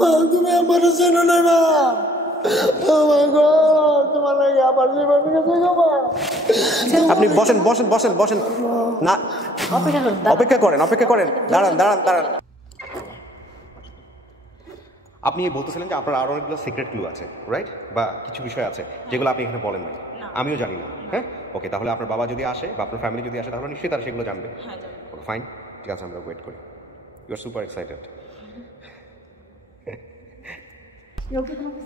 মা তুমি আমার চেনো না মা। তোমার লাগে আমার জীবন গেছে গো মা। আপনি বসেন বসেন বসেন বসেন না, অপেক্ষা করেন অপেক্ষা করেন, দাঁড়ান দাঁড়ান দাঁড়ান। আপনি বলতেছিলেন যে আপনার আরো অনেকগুলো সিক্রেট ক্লু আছে, রাইট? বা কিছু বিষয় আছে যেগুলো আপনি এখানে বলেন নাই, আমিও জানি না। হ্যাঁ, ওকে, তাহলে আপনার বাবা যদি আসে বা আপনার ফ্যামিলি যদি আসে তাহলে নিশ্চয়ই তারা সেগুলো জানবে। ওকে ফাইন, ঠিক আছে, আমরা ওয়েট করি। You are super excited.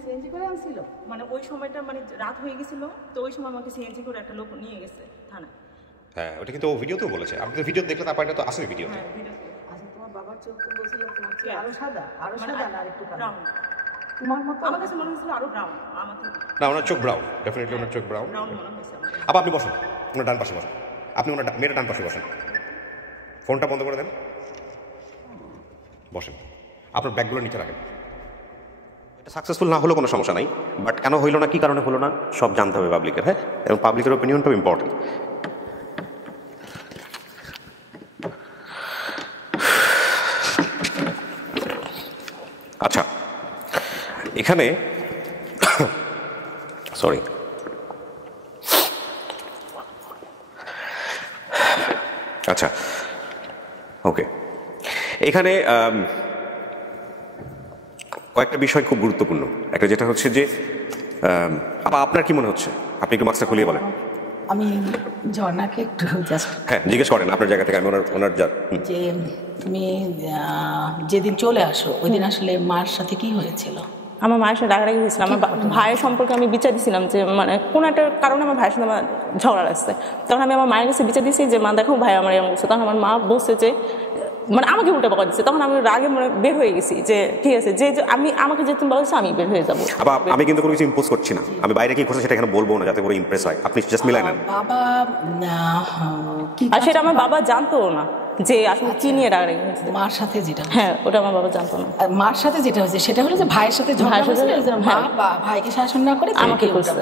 CNG করে আনছিল, মানে ওই সময়টা মানে রাত হয়ে গেছিল, তো ওই সময় আমাকে সিএনজি করে একটা লোক নিয়ে গেছে থানায়। হ্যাঁ, ওটা কিন্তু ও ভিডিওতেও বলেছে। আপনি তো ভিডিও দেখলে তারপরে তো আসলে ভিডিওতে। আচ্ছা, তোমার বাবার চোখ তো বলছিল তোমার চেয়ে আরো সাদা না আরেকটু ব্রাউন। তোমার মতো আমার কাছে মনে হয়েছিল আরো ব্রাউন। আমার না, ওনার চোখ ব্রাউন, ডেফিনেটলি ওনার চোখ ব্রাউন মনে হয়েছে। আবার আপনি বসুন, ওনার ডান পাশে বসুন, আপনি ওনার মেয়ের ডান পাশে বসেন, ফোনটা বন্ধ করে দেন, বসেন, আপনার ব্যাগগুলো নিচে রাখেন। এটা সাকসেসফুল না হলেও কোনো সমস্যা নাই, বাট কেন হইলো না, কি কারণে হলো না, সব জানতে হবে পাবলিকের। হ্যাঁ, এবং পাবলিকের ওপিনিয়নটাও ইম্পর্টেন্ট। আচ্ছা, এখানে সরি, আচ্ছা ওকে, এখানে কয়েকটা বিষয় খুব গুরুত্বপূর্ণ। একটা যেটা হচ্ছে যে আপনার কি মনে হচ্ছে, আপনি একটু মাস্কটা খুলিয়ে বলেন। আমি ঝর্ণাকে একটু জাস্ট হ্যাঁ জিজ্ঞেস করেন আপনার জায়গা থেকে। আমি ওনার যে তুমি যেদিন চলে আসো ওই দিন আসলে মার সাথে কি হয়েছিল? আমার মায়ের সাথে রাগারাগি হয়েছিল। আমার ভাইয়ের সম্পর্কে আমি বিচার দিয়েছিলাম যে মানে কোনো একটা কারণে আমার ভাইয়ের সাথে আমার ঝগড়া লাগছে। তখন আমি আমার মায়ের কাছে বিচার দিয়েছি যে মা দেখো ভাই আমার এমন বলছে। তখন আমার মা বলছে যে মানে আমাকে উল্টা বকা দিচ্ছে। তখন আমি রাগে মানে বের হয়ে গেছি যে ঠিক আছে, যে আমি আমাকে যে তুমি বলেছো আমি বের হয়ে যাবো। আমি কিন্তু কোনো কিছু ইম্পোজ করছি না, আমি বাইরে কি করছে সেটা এখানে বলবো না যাতে করে ইমপ্রেস হয়। আপনি জাস্ট মিলাই নেন। বাবা আর সেটা আমার বাবা জানতো না যে আসলে কি নিয়ে রাগারাগি হয়েছে। মার সাথে যেটা, হ্যাঁ ওটা আমার বাবা জানতো না। মার সাথে যেটা হয়েছে সেটা হলো যে ভাইয়ের সাথে ঝগড়া হয়েছিল, মা ভাইকে শাসন না করে আমাকে করছিল।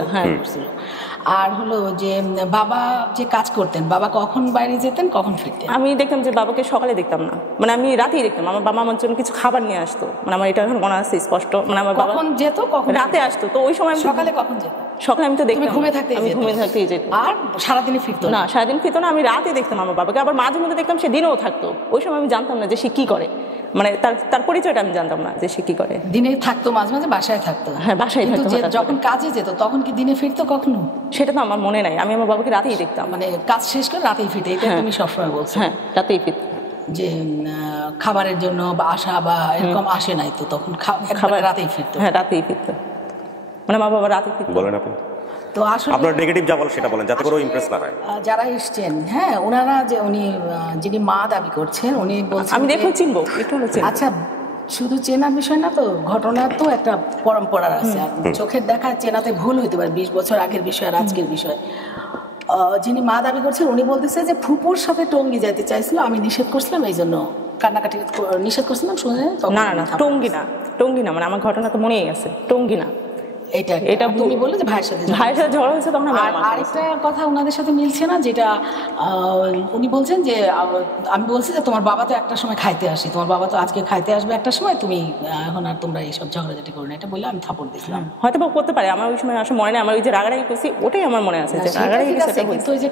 আর হলো যে বাবা যে কাজ করতেন, বাবা কখন বাইরে যেতেন কখন ফিরতেন? আমি দেখতাম যে বাবাকে সকালে দেখতাম না, মানে আমি রাতেই দেখতাম। আমার বাবা আমার জন্য কিছু খাবার নিয়ে আসতো, মানে আমার এটা এখন মনে আছে স্পষ্ট। মানে আমার বাবা কখন যেত কখন রাতে আসতো, তো ওই সময় সকালে কখন যেত? সকালে আমি তো দেখতাম ঘুমে থাকতে, আমি ঘুমে থাকতেই যেত। আর সারাদিনে ফিরতো না, সারাদিন ফিরতো না। আমি রাতে দেখতাম আমার বাবাকে, আবার মাঝে মধ্যে দেখতাম সে দিনেও থাকতো। ওই সময় আমি জানতাম না যে সে কি করে, মানে তার পরিচয়টা আমি জানতাম না যে সে কি করে। দিনে থাকতো, মাঝে মাঝে বাসায় থাকতো। হ্যাঁ বাসায় থাকতো। যখন কাজে যেত তখন কি দিনে ফিরতো কখনো? সেটা তো আমার মনে নাই। আমি আমার বাবাকে রাতেই দেখতাম, মানে কাজ শেষ করে রাতেই ফিরতে। এটা তুমি সবসময় বলছো? হ্যাঁ রাতেই ফিরতো। যে খাবারের জন্য বা আসা বা এরকম আসে নাই তো তখন খাবার রাতেই ফিরতো? হ্যাঁ রাতেই ফিরতো, মানে মা বাবা রাতেই ফিরতো। বলেন আপনি তো আসলে আপনার নেগেটিভ যা বলেন সেটা বলেন যাতে করে ইমপ্রেস না হয়। যারা এসছেন, হ্যাঁ ওনারা যে উনি যিনি মা দাবি করছেন উনি বলছেন আমি দেখো চিনবো একটু। আচ্ছা শুধু চেনার বিষয় না তো, ঘটনার তো একটা পরম্পরা আছে। চোখের দেখা চেনাতে ভুল হইতে পারে, 20 বছর আগের বিষয় আর আজকের বিষয়। যিনি মা দাবি করছেন উনি বলতেছে যে ফুপুর সাথে টঙ্গী যাইতে চাইছিল, আমি নিষেধ করছিলাম, এই জন্য কান্নাকাটি নিষেধ করছিলাম। শুনে না না টঙ্গী না, মানে আমার ঘটনা তো মনেই আছে, টঙ্গী না। এটা তুমি বললে যে ভাইয়ের সাথে ঝগড়া হয়েছে তখন। আরেকটা কথা ওনাদের সাথে মিলছে না, যেটা উনি বলছেন যে আমি বলছি যে তোমার বাবা তো একটা সময় খাইতে আসে, তোমার বাবা তো আজকে খাইতে আসবে একটা সময়, তুমি এখন আর তোমরা এইসব ঝগড়াঝাটি করো না। এটা বললে আমি থাপড় দিয়েছিলাম। হয়তো বা করতে পারে, আমার ওই সময় আসলে মনে নেই। আমার ওই যে রাগারাগি করছি ওটাই আমার মনে আছে যে রাগারাগি করছি। কিন্তু ওই যে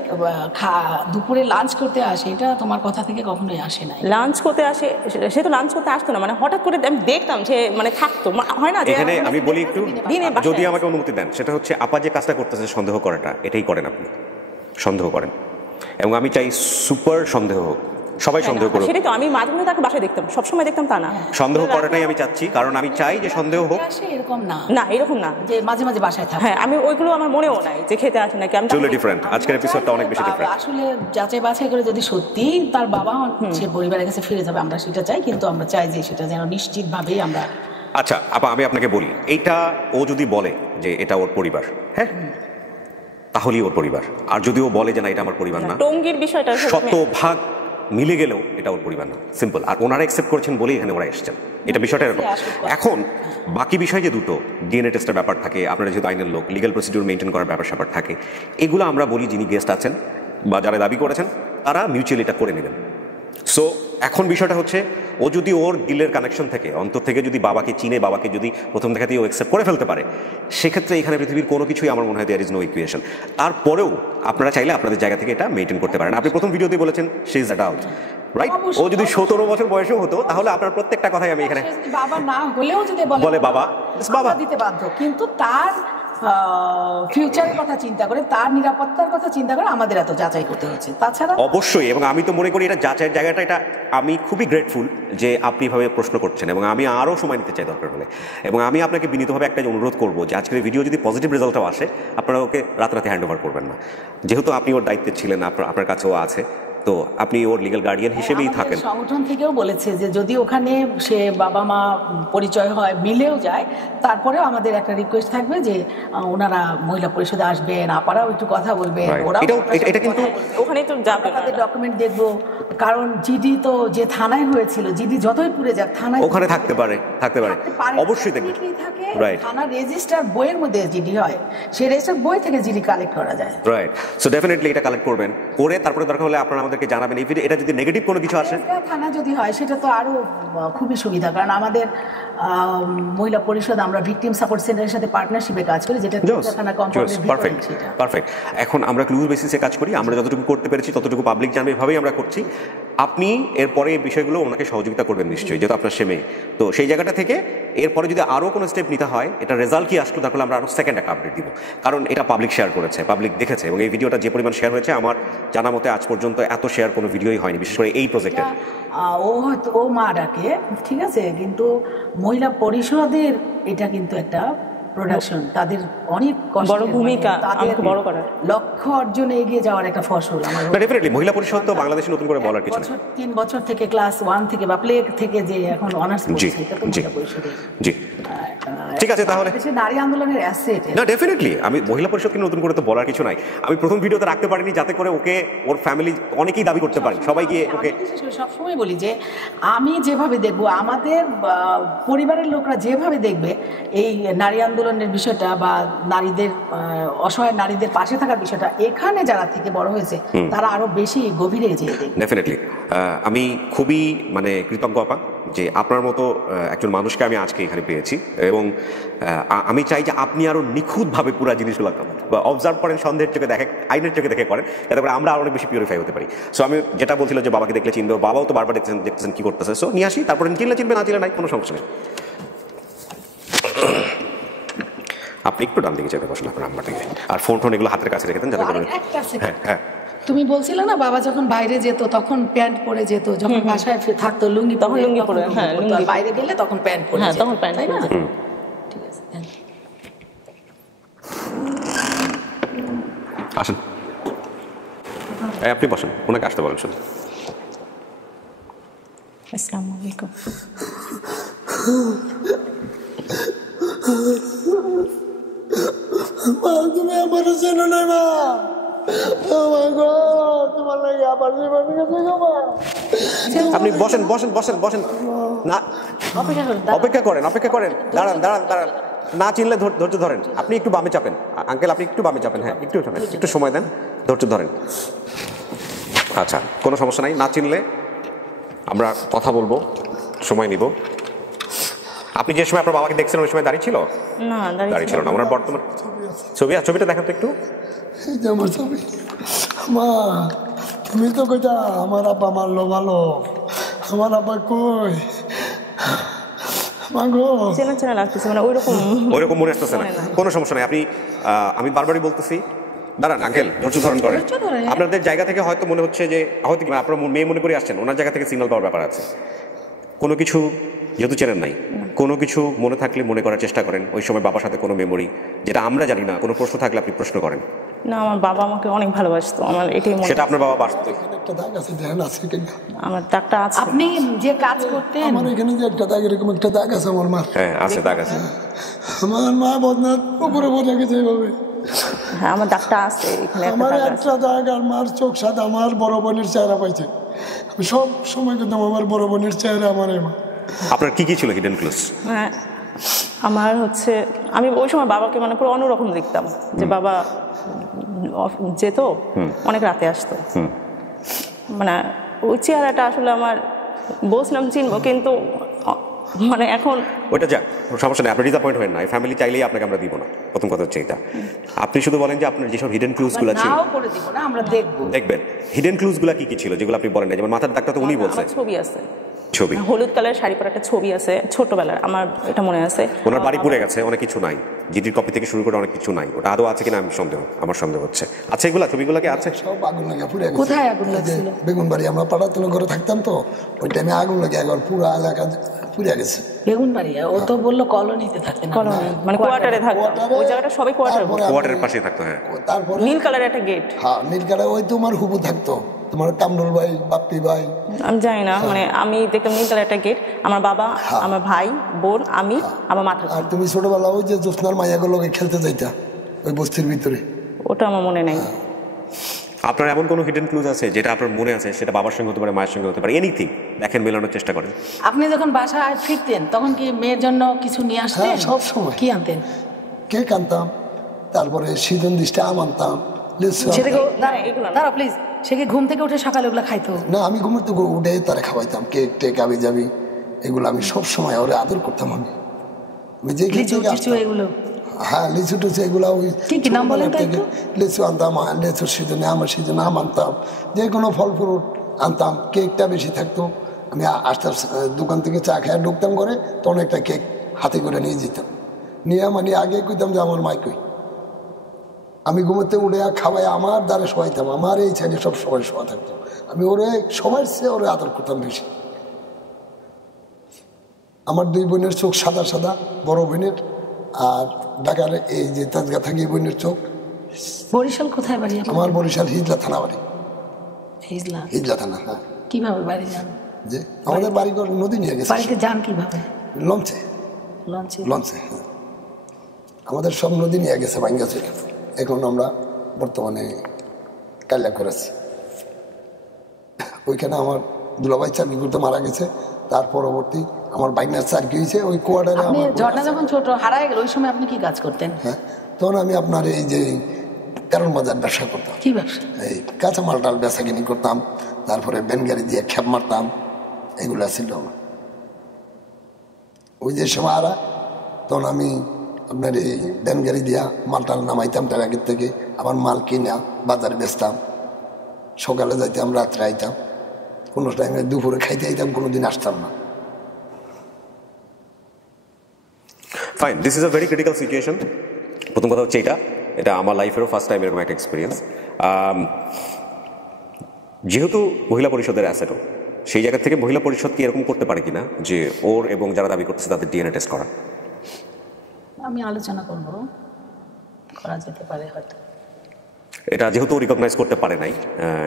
দুপুরে লাঞ্চ করতে আসে এটা তোমার কথা থেকে কখনোই আসে না। লাঞ্চ করতে আসে, সে তো লাঞ্চ করতে আসতো না, মানে হঠাৎ করে আমি দেখতাম সে মানে থাকতো, হয় না যে। এখানে আমি বলি একটু, যদি আমাকে অনুমতি দেন, সেটা হচ্ছে আপা যে কাজটা করতেছে সন্দেহ করাটা, এটাই করেন আপনি, সন্দেহ করেন। এবং আমি চাই সুপার সন্দেহ হোক, সবাই সন্দেহ করুক। সেটাই তো, আমি মাঝে মধ্যে তাকে বাসায় দেখতাম, সবসময় দেখতাম তা না। সন্দেহ করাটাই আমি চাচ্ছি, কারণ আমি চাই যে সন্দেহ হোক। এরকম না, না এরকম না যে মাঝে মাঝে বাসায় থাকে। হ্যাঁ আমি ওইগুলো আমার মনেও নাই যে খেতে আসে নাকি। আমি চলে ডিফারেন্ট, আজকের এপিসোডটা অনেক বেশি ডিফারেন্ট। আসলে যাচাই বাছাই করে যদি সত্যি তার বাবা সে পরিবারের কাছে ফিরে যাবে, আমরা সেটা চাই, কিন্তু আমরা চাই যে সেটা যেন নিশ্চিতভাবেই আমরা। আচ্ছা আপা, আমি আপনাকে বলি, এইটা ও যদি বলে যে এটা ওর পরিবার, হ্যাঁ তাহলেই ওর পরিবার। আর যদি ও বলে যে না এটা আমার পরিবার না, টঙ্গীর বিষয়টা শতভাগ মিলে গেলেও এটা ওর পরিবার না, সিম্পল। আর ওনারা অ্যাকসেপ্ট করছেন বলেই এখানে ওরা এসেছেন, এটা বিষয়টা এরকম। এখন বাকি বিষয় যে দুটো ডিএনএ টেস্টের ব্যাপার থাকে, আপনারা যেহেতু আইনের লোক, লিগ্যাল প্রসিডিউর মেনটেন করার ব্যাপার স্যাপার থাকে, এগুলো আমরা বলি যিনি গেস্ট আছেন বা যারা দাবি করেছেন তারা মিউচুয়ালি এটা করে নেবেন। সো এখন বিষয়টা হচ্ছে ও যদি ওর দিলের কানেকশন থেকে অন্তর থেকে যদি বাবাকে চিনে, বাবাকে যদি প্রথম দেখাতেই ও অ্যাকসেপ্ট করে ফেলতে পারে, সেক্ষেত্রে এখানে পৃথিবীর কোনো কিছুই আমার মনে হয় দেয়ার ইজ নো ইকুয়েশন। তারপরেও আপনারা চাইলে আপনাদের জায়গা থেকে এটা মেনটেন করতে পারেন। আপনি প্রথম ভিডিওতেই বলেছেন শি ইজ অ্যাডাল্ট, রাইট? ও যদি 17 বছর বয়সেও হতো তাহলে আপনার প্রত্যেকটা কথাই আমি এখানে বাবা না হলেও যদি বলে বাবা বাবা দিতে বাধ্য, কিন্তু তার ফিউচারের কথা চিন্তা করে, তার নিরাপত্তার কথা চিন্তা করে আমাদের এত যাচাই করতে হচ্ছে। তাছাড়া অবশ্যই, এবং আমি তো মনে করি এটা যাচাইয়ের জায়গাটা, এটা আমি খুবই গ্রেটফুল যে আপনি এভাবে প্রশ্ন করছেন, এবং আমি আরও সময় নিতে চাই দরকার হলে। এবং আমি আপনাকে বিনীতভাবে একটা অনুরোধ করবো যে আজকের ভিডিও যদি পজিটিভ রেজাল্টও আসে, আপনারা ওকে রাতারাতি হ্যান্ড ওভার করবেন না। যেহেতু আপনি ওর দায়িত্বে ছিলেন, আপনার কাছেও আছে, তো আপনি ওর লিগ্যাল গার্ডিয়ান হিসেবেই থাকেন। সংগঠন থেকেও বলেছে যে যদি ওখানে সে বাবা মা পরিচয় হয়, মিলেও যায়, তারপরেও আমাদের একটা রিকোয়েস্ট থাকবে যে ওনারা মহিলা পরিষদে আসবেন, আপারাও একটু কথা বলবেন, ওরাও এটা কিন্তু ওখানে তো যাবে, তাদের ডকুমেন্ট দেখবো। কারণ জিডি তো যে থানায় হয়েছিল, জিডি যতই পুড়ে যাক থানায় ওখানে থাকতে পারে অবশ্যই দেখবে। রাইট, থানার রেজিস্টার বইয়ের মধ্যে জিডি হয়, সেই রেজিস্টার বই থেকে জিডি কালেক্ট করা যায়। রাইট, সো ডেফিনেটলি এটা কালেক্ট করবেন, করে তারপরে দরকার হলে আপনারা আমাদেরকে জানাবেন। এটা যদি নেগেটিভ কোনো কিছু আসে, থানা যদি হয় সেটা তো আরো খুবই সুবিধা, কারণ আমাদের মহিলা পরিষদ আমরা ভিকটিম সাপোর্ট সেন্টারের সাথে পার্টনারশিপে কাজ করি, যেটা থানা কম্পাউন্ডের ভিতরে। পারফেক্ট। এখন আমরা ক্লুজ বেসিসে কাজ করি, আমরা যতটুকু করতে পেরেছি ততটুকু পাবলিক জানবে, এভাবেই আমরা করছি। আপনি এরপরে এই বিষয়গুলো ওনাকে সহযোগিতা করবেন নিশ্চয়ই, যেহেতু আপনার সে মেয়ে। তো সেই জায়গাটা থেকে এরপরে যদি আরও কোনো স্টেপ নিতে হয়, এটা রেজাল্ট কি আসলো তারপরে আমরা আরও সেকেন্ড একটা আপডেট দিব, কারণ এটা পাবলিক শেয়ার করেছে, পাবলিক দেখেছে, এবং এই ভিডিওটা যে পরিমাণ শেয়ার হয়েছে আমার জানা মতে আজ পর্যন্ত এত শেয়ার কোনো ভিডিওই হয়নি, বিশেষ করে এই প্রজেক্টে। ও হয়তো ও মা ডাকে, ঠিক আছে, কিন্তু মহিলা পরিষদের এটা কিন্তু একটা প্রোডাকশন, তাদের অনেক বড় ভূমিকা, আমাকে বড় করার লক্ষ্য অর্জনে এগিয়ে যাওয়ার একটা ফসল। আমার ডেফিনেটলি মহিলা পরিষদ তো বাংলাদেশে নতুন করে বলার কিছু নেই। 3 বছর থেকে ক্লাস 1 থেকে বা প্লে থেকে যে এখন অনার্স করছে, এটা তো মহিলা পরিষদের। জি, ঠিক আছে, তাহলে নারী আন্দোলনের অ্যাসেট। না, ডেফিনেটলি আমি মহিলা পরিষদকে নতুন করে তো বলার কিছু নাই। আমি প্রথম ভিডিওতে রাখতে পারিনি যাতে করে ওকে ওর ফ্যামিলি অনেকেই দাবি করতে পারে, সবাই গিয়ে ওকে সবসময় বলি যে আমি যেভাবে দেখবো, আমাদের পরিবারের লোকরা যেভাবে দেখবে এই নারী আন্দোলনের বিষয়টা বা নারীদের অসহায় নারীদের পাশে থাকার বিষয়টা, এখানে যারা থেকে বড় হয়েছে তারা আরো বেশি গভীরে যেয়ে দেখবে। ডেফিনেটলি আমি খুবই কৃতজ্ঞ আপা যে আপনার মতো একজন মানুষকে আমি আজকে এখানে পেয়েছি, এবং আমি চাই যে আপনি আরো নিখুঁতভাবে পুরো জিনিসগুলো অবজার্ভ করেন, সন্দেহের চোখে দেখে, আইনের চোখে দেখে করেন, যাতে করে আমরা আরো অনেক বেশি পিউরিফাই হতে পারি। সো আমি যেটা বলছিলাম যে বাবাকে দেখলে চিনবে, বাবাও তো বারবার দেখতেছেন কি করতেছে, সো নিয়ে আসি, তারপরে চিনলে না চিনলে নাই, কোনো সমস্যা নেই। আপনি একটু ডান দিকে যেতে বসেন আপনার আম্মার দিকে, আর ফোন এগুলো হাতের কাছে রেখে দেন যাতে করে। হ্যাঁ, তুমি বলছিলে না বাবা যখন বাইরে যেত তখন প্যান্ট পরে যেত, যখন বাসায় থাকতো লুঙ্গি, তখন লুঙ্গি পরে, হ্যাঁ, বাইরে গেলে তখন প্যান্ট পরে, হ্যাঁ, তখন প্যান্ট, তাই না? ঠিক আছে, আসেন, আপনি বসেন, ওনাকে আসতে বলেন শুধু। আসসালামু আলাইকুম। মা তুমি আমার চেনো নাই মা, তোমার লাগে আবার জীবন গেছে গো মা। আপনি বসেন বসেন বসেন বসেন, না অপেক্ষা করেন, দাঁড়ান, না চিনলে ধৈর্য ধরেন। আপনি একটু বামে চাপেন আঙ্কেল, আপনি একটু বামে চাপেন, হ্যাঁ একটু সময় দেন, ধৈর্য ধরেন। আচ্ছা, কোনো সমস্যা নাই, না চিনলে আমরা কথা বলবো, সময় নিব। আপনি যে সময় আপনার বাবাকে দেখছেন ওই সময় দাঁড়িয়ে ছিল না? দাঁড়িয়ে ছিল না। ওনার বর্তমান ছবিটা দেখান তো একটু। আমার ছবি মা, তুমি তো কইতা আমার আব্বা মারলো ভালো, আমার আব্বা কই চেনা লাগতেছে, মানে ওইরকম মনে আসতেছে না, কোনো সমস্যা নাই। আমি বারবারই বলতেছি, দাঁড়ান আঙ্কেল, ধৈর্য ধারণ করেন। আপনাদের জায়গা থেকে হয়তো মনে হচ্ছে যে হয়তো আপনার মেয়ে মনে করে আসছেন, ওনার জায়গা থেকে সিগন্যাল পাওয়ার ব্যাপার আছে। কোনো কিছু যেহেতু চেনেন নাই, কোনো কিছু মনে থাকলে মনে করার চেষ্টা করেন। ওই সময় বাবার সাথে কোনো মেমোরি যেটা আমরা জানি না, কোনো প্রশ্ন থাকলে আপনি প্রশ্ন করেন। না, আমার বাবা আমাকে অনেক ভালোবাসতো, আমার এটাই মনে। সেটা আপনার বাবা বাসতো? একটা দাগ আছে, ধ্যান আছে কিনা? আমার দাগটা আছে। আপনি যে কাজ করতেন, আমার এখানে যে একটা দাগ, এরকম একটা দাগ আছে আমার মা। হ্যাঁ আছে, দাগ আছে। আমার মা বদনাথ উপরে পড়ে গেছে এইভাবে। হ্যাঁ, আমার দাগটা আছে এখানে, আমার একটা দাগ, আর মার চোখ সাদা, আমার বড় বোনের চেহারা পাইছে। আমি সব সময় কিন্তু আমার বড় বোনের চেহারা আমার মা। আপনার কি ছিল হিডেন ক্লোজ? হ্যাঁ, আমার আমি ওই সময় বাবাকে মানে পুরো অন্যরকম দেখতাম, যে বাবা যেত অনেক রাতে আসতো, মানে ওই চেহারাটা আসলে আমার বলছিলাম চিনবো, কিন্তু মানে এখন ওইটা যাক, সমস্যা নেই, আপনি ডিসঅ্যাপয়েন্ট হবেন না। এই ফ্যামিলি চাইলেই আপনাকে আমরা দিব না, প্রথম কথা হচ্ছে এটা। আপনি শুধু বলেন যে আপনার যেসব হিডেন ক্লুজগুলো ছিল, নাও করে দিব না, আমরা দেখবো। দেখবেন হিডেন ক্লুজগুলো কি কি ছিল যেগুলো আপনি বলেন না, যেমন মাথার দাগটা তো উনি বলছে। আমার ছবি আছে, ছবি, হলুদ কালারের শাড়ি পরা একটা ছবি আছে ছোটবেলার, আমার এটা মনে আছে। ওনার বাড়ি পুড়ে গেছে, অনেক কিছু নাই, জিডির কপি থেকে শুরু করে অনেক কিছু নাই। ওটা আদৌ আছে কিনা আমার সন্দেহ হচ্ছে। আচ্ছা, এগুলা ছবিগুলো কি আছে? সব আগুন লাগে পুড়ে গেছে। কোথায় আগুন লাগছিল? বেগুন বাড়ি, আমরা পাড়াতলা ঘরে থাকতাম তো, ওই টাইমে আগুন লাগে একবার পুরো এলাকা পুড়ে গেছে। বেগুন বাড়ি? ও তো বললো কলোনিতে থাকতেন। কলোনি মানে কোয়ার্টারে থাকতাম, ওই জায়গাটা সবাই কোয়ার্টার, কোয়ার্টারের পাশেই থাকতো। হ্যাঁ, তারপরে নীল কালারের একটা গেট। হ্যাঁ, নীল কালার, ওই তোমার হুবু থাকতো, তোমার কামরুল ভাই, বাপ্পি ভাই। আমি জানি না, মানে আমি দেখলাম নীল কালার একটা গেট, আমার বাবা, আমার ভাই, বোন, আমি, আমার মা থাকতো। আর তুমি ছোটবেলা ওই যে জ্যোৎস্নার মাইয়াগুলোকে খেলতে যাইতা ওই বস্তির ভিতরে? ওটা আমার মনে নেই। আপনার এমন কোনো হিডেন ক্লুজ আছে যেটা আপনার মনে আছে, সেটা বাবার সঙ্গে হতে পারে, মায়ের সঙ্গে হতে পারে, এনিথিং, দেখেন মেলানোর চেষ্টা করেন। আপনি যখন বাসায় ফিরতেন তখন কি মেয়ের জন্য কিছু নিয়ে আসতেন? হ্যাঁ, সব সময়। কি আনতেন? কেক আনতাম, তারপরে সিজন দৃষ্টি আম আনতাম, লিচু সে থেকে আনতাম। দাঁড়া প্লিজ, সে কি ঘুম থেকে উঠে সকালে ওগুলো খাইতো? না, আমি ঘুমোতে উঠে তারা খাওয়াইতাম, কেক টেক আবি যাবি এগুলো আমি সব সময় ওরে আদর করতাম। আমি যেখান লিচু থেকে টিচু আসতাম, এগুলো? হ্যাঁ, লিচু টুচু এগুলো ওই কি কি নাম বলেন তো একটু? লিচু আনতাম, লিচুর সিজনে আমার সিজনে আম আনতাম, যে কোনো ফল ফ্রুট আনতাম। কেকটা বেশি থাকতো, আমি আস্তে আস্তে দোকান থেকে চা খেয়ে ঢুকতাম করে, তখন একটা কেক হাতে করে নিয়ে যেতাম। নিয়ে মানে আগে কইতাম যে আমার মাই কই, আমি ঘুমোতে উঠে খাওয়াই আমার দ্বারে শোয়াইতাম, আমার এই সাইডে সব সবাই শোয়া থাকতো। আমি ওরে সবার চেয়ে ওরে আদর করতাম বেশি। আমার দুই বোনের চোখ সাদা সাদা, বড় বোনের, আর ঢাকার এই যে তাজগা থাকি বোনের চোখ। বরিশাল কোথায় বাড়ি? আমার বরিশাল হিজলা থানা বাড়ি। হিজলা? হিজলা থানা। হ্যাঁ। কিভাবে বাড়ি যান? যে আমাদের বাড়ি ঘর নদী নিয়ে গেছে। বাড়িতে যান কিভাবে? লঞ্চে। লঞ্চে? লঞ্চে, হ্যাঁ। আমাদের সব নদী নিয়ে গেছে, ভাঙ্গা ছিল। এখন আমরা বর্তমানে কাল্লা করেছি। ওইখানে আমার দুলাভাই চাকরি করতে মারা গেছে, তার পরবর্তী আমার বাইনার চাকরি হয়েছে ওই কোয়ার্টারে। আপনি ঝর্ণা যখন ছোট হারায় গেল, ওই সময় আপনি কি কাজ করতেন? হ্যাঁ, তখন আমি আপনার এই যে কারণ বাজার ব্যবসা করতাম। কি ব্যবসা? এই কাঁচামাল ডাল বেচা কিনি করতাম, তারপরে ব্যান গাড়ি দিয়ে খেপ মারতাম, এগুলা ছিল আমার। ওই যে সময় আরা, তখন আমি আপনার এই ব্যান গাড়ি দিয়া মালটাল নামাইতাম ট্রাকের থেকে, আবার মাল কিনা বাজারে বেচতাম। সকালে যাইতাম, রাত্রে আইতাম, কোনো টাইমে দুপুরে খাইতে আইতাম, কোনো দিন আসতাম না। Fine, this is a very critical situation. প্রথম কথা হচ্ছে এটা আমার লাইফেরও ফার্স্ট টাইম এরকম একটা এক্সপিরিয়েন্স। যেহেতু মহিলা পরিষদের অ্যাসেটও, সেই জায়গা থেকে মহিলা পরিষদ কি এরকম করতে পারে কিনা যে ওর এবং যারা দাবি করতেছে তাদের ডিএনএ টেস্ট করা? আমি আলোচনা করবো, করা যেতে পারে হয়তো। এটা যেহেতু রিকগনাইজ করতে পারে নাই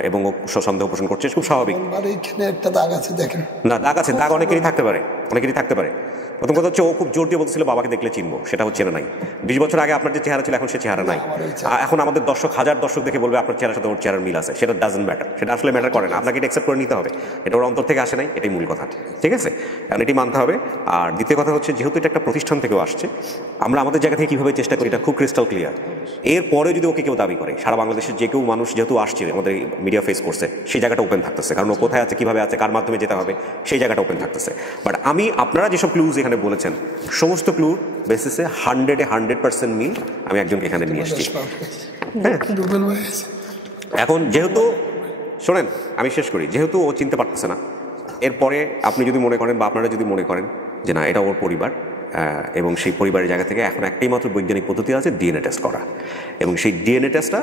এবং ও সন্দেহ পোষণ করছে, খুব স্বাভাবিক। এখানে একটা দাগ আছে, দেখেন না, দাগ আছে, দাগ অনেকেরই থাকতে পারে, অনেকেরই থাকতে পারে। প্রথম কথা হচ্ছে ও খুব জোর দিয়ে বলছিল বাবাকে দেখলে চিনবো, সেটা হচ্ছে না নাই। 20 বছর আগে আপনার যে চেহারা ছিল এখন সে চেহারা নাই। এখন আমাদের হাজার দর্শক দেখে বলবে আপনার চেহারার সাথে ওর চেহারার মিল আছে, সেটা ডাজন্ট ম্যাটার, সেটা আসলে ম্যাটার করে না। আপনাকে এটা অ্যাকসেপ্ট করে নিতে হবে, এটা ওর অন্তর থেকে আসে নাই, এটাই মূল কথা, ঠিক আছে? কারণ এটি মানতে হবে। আর দ্বিতীয় কথা হচ্ছে, যেহেতু এটা একটা প্রতিষ্ঠান থেকেও আসছে, আমরা আমাদের জায়গা থেকে কীভাবে চেষ্টা করি এটা খুব ক্রিস্টাল ক্লিয়ার। এরপরে যদি ওকে কেউ দাবি করে, সারা বাংলাদেশের যে কেউ মানুষ যেহেতু আসছে আমাদের মিডিয়া ফেস করছে, সেই জায়গাটা ওপেন থাকতেছে, কারণ ও কোথায় আছে, কীভাবে আছে, কার মাধ্যমে যেতে হবে, সেই জায়গাটা ওপেন থাকতেছে। বাট আপনারা যেসব ক্লুজ এখানে বলেছেন, সমস্ত ক্লুর বেসিসে 100% মিল আমি একজনকে এখানে নিয়ে এসেছি। এখন যেহেতু শোনেন, আমি শেষ করি, যেহেতু ও চিনতে পারতেছে না, এরপরে আপনি যদি মনে করেন বা আপনারা যদি মনে করেন যে না এটা ওর পরিবার, এবং সেই পরিবারের জায়গা থেকে এখন একটাই মাত্র বৈজ্ঞানিক পদ্ধতি আছে, ডিএনএ টেস্ট করা, এবং সেই ডিএনএ টেস্টটা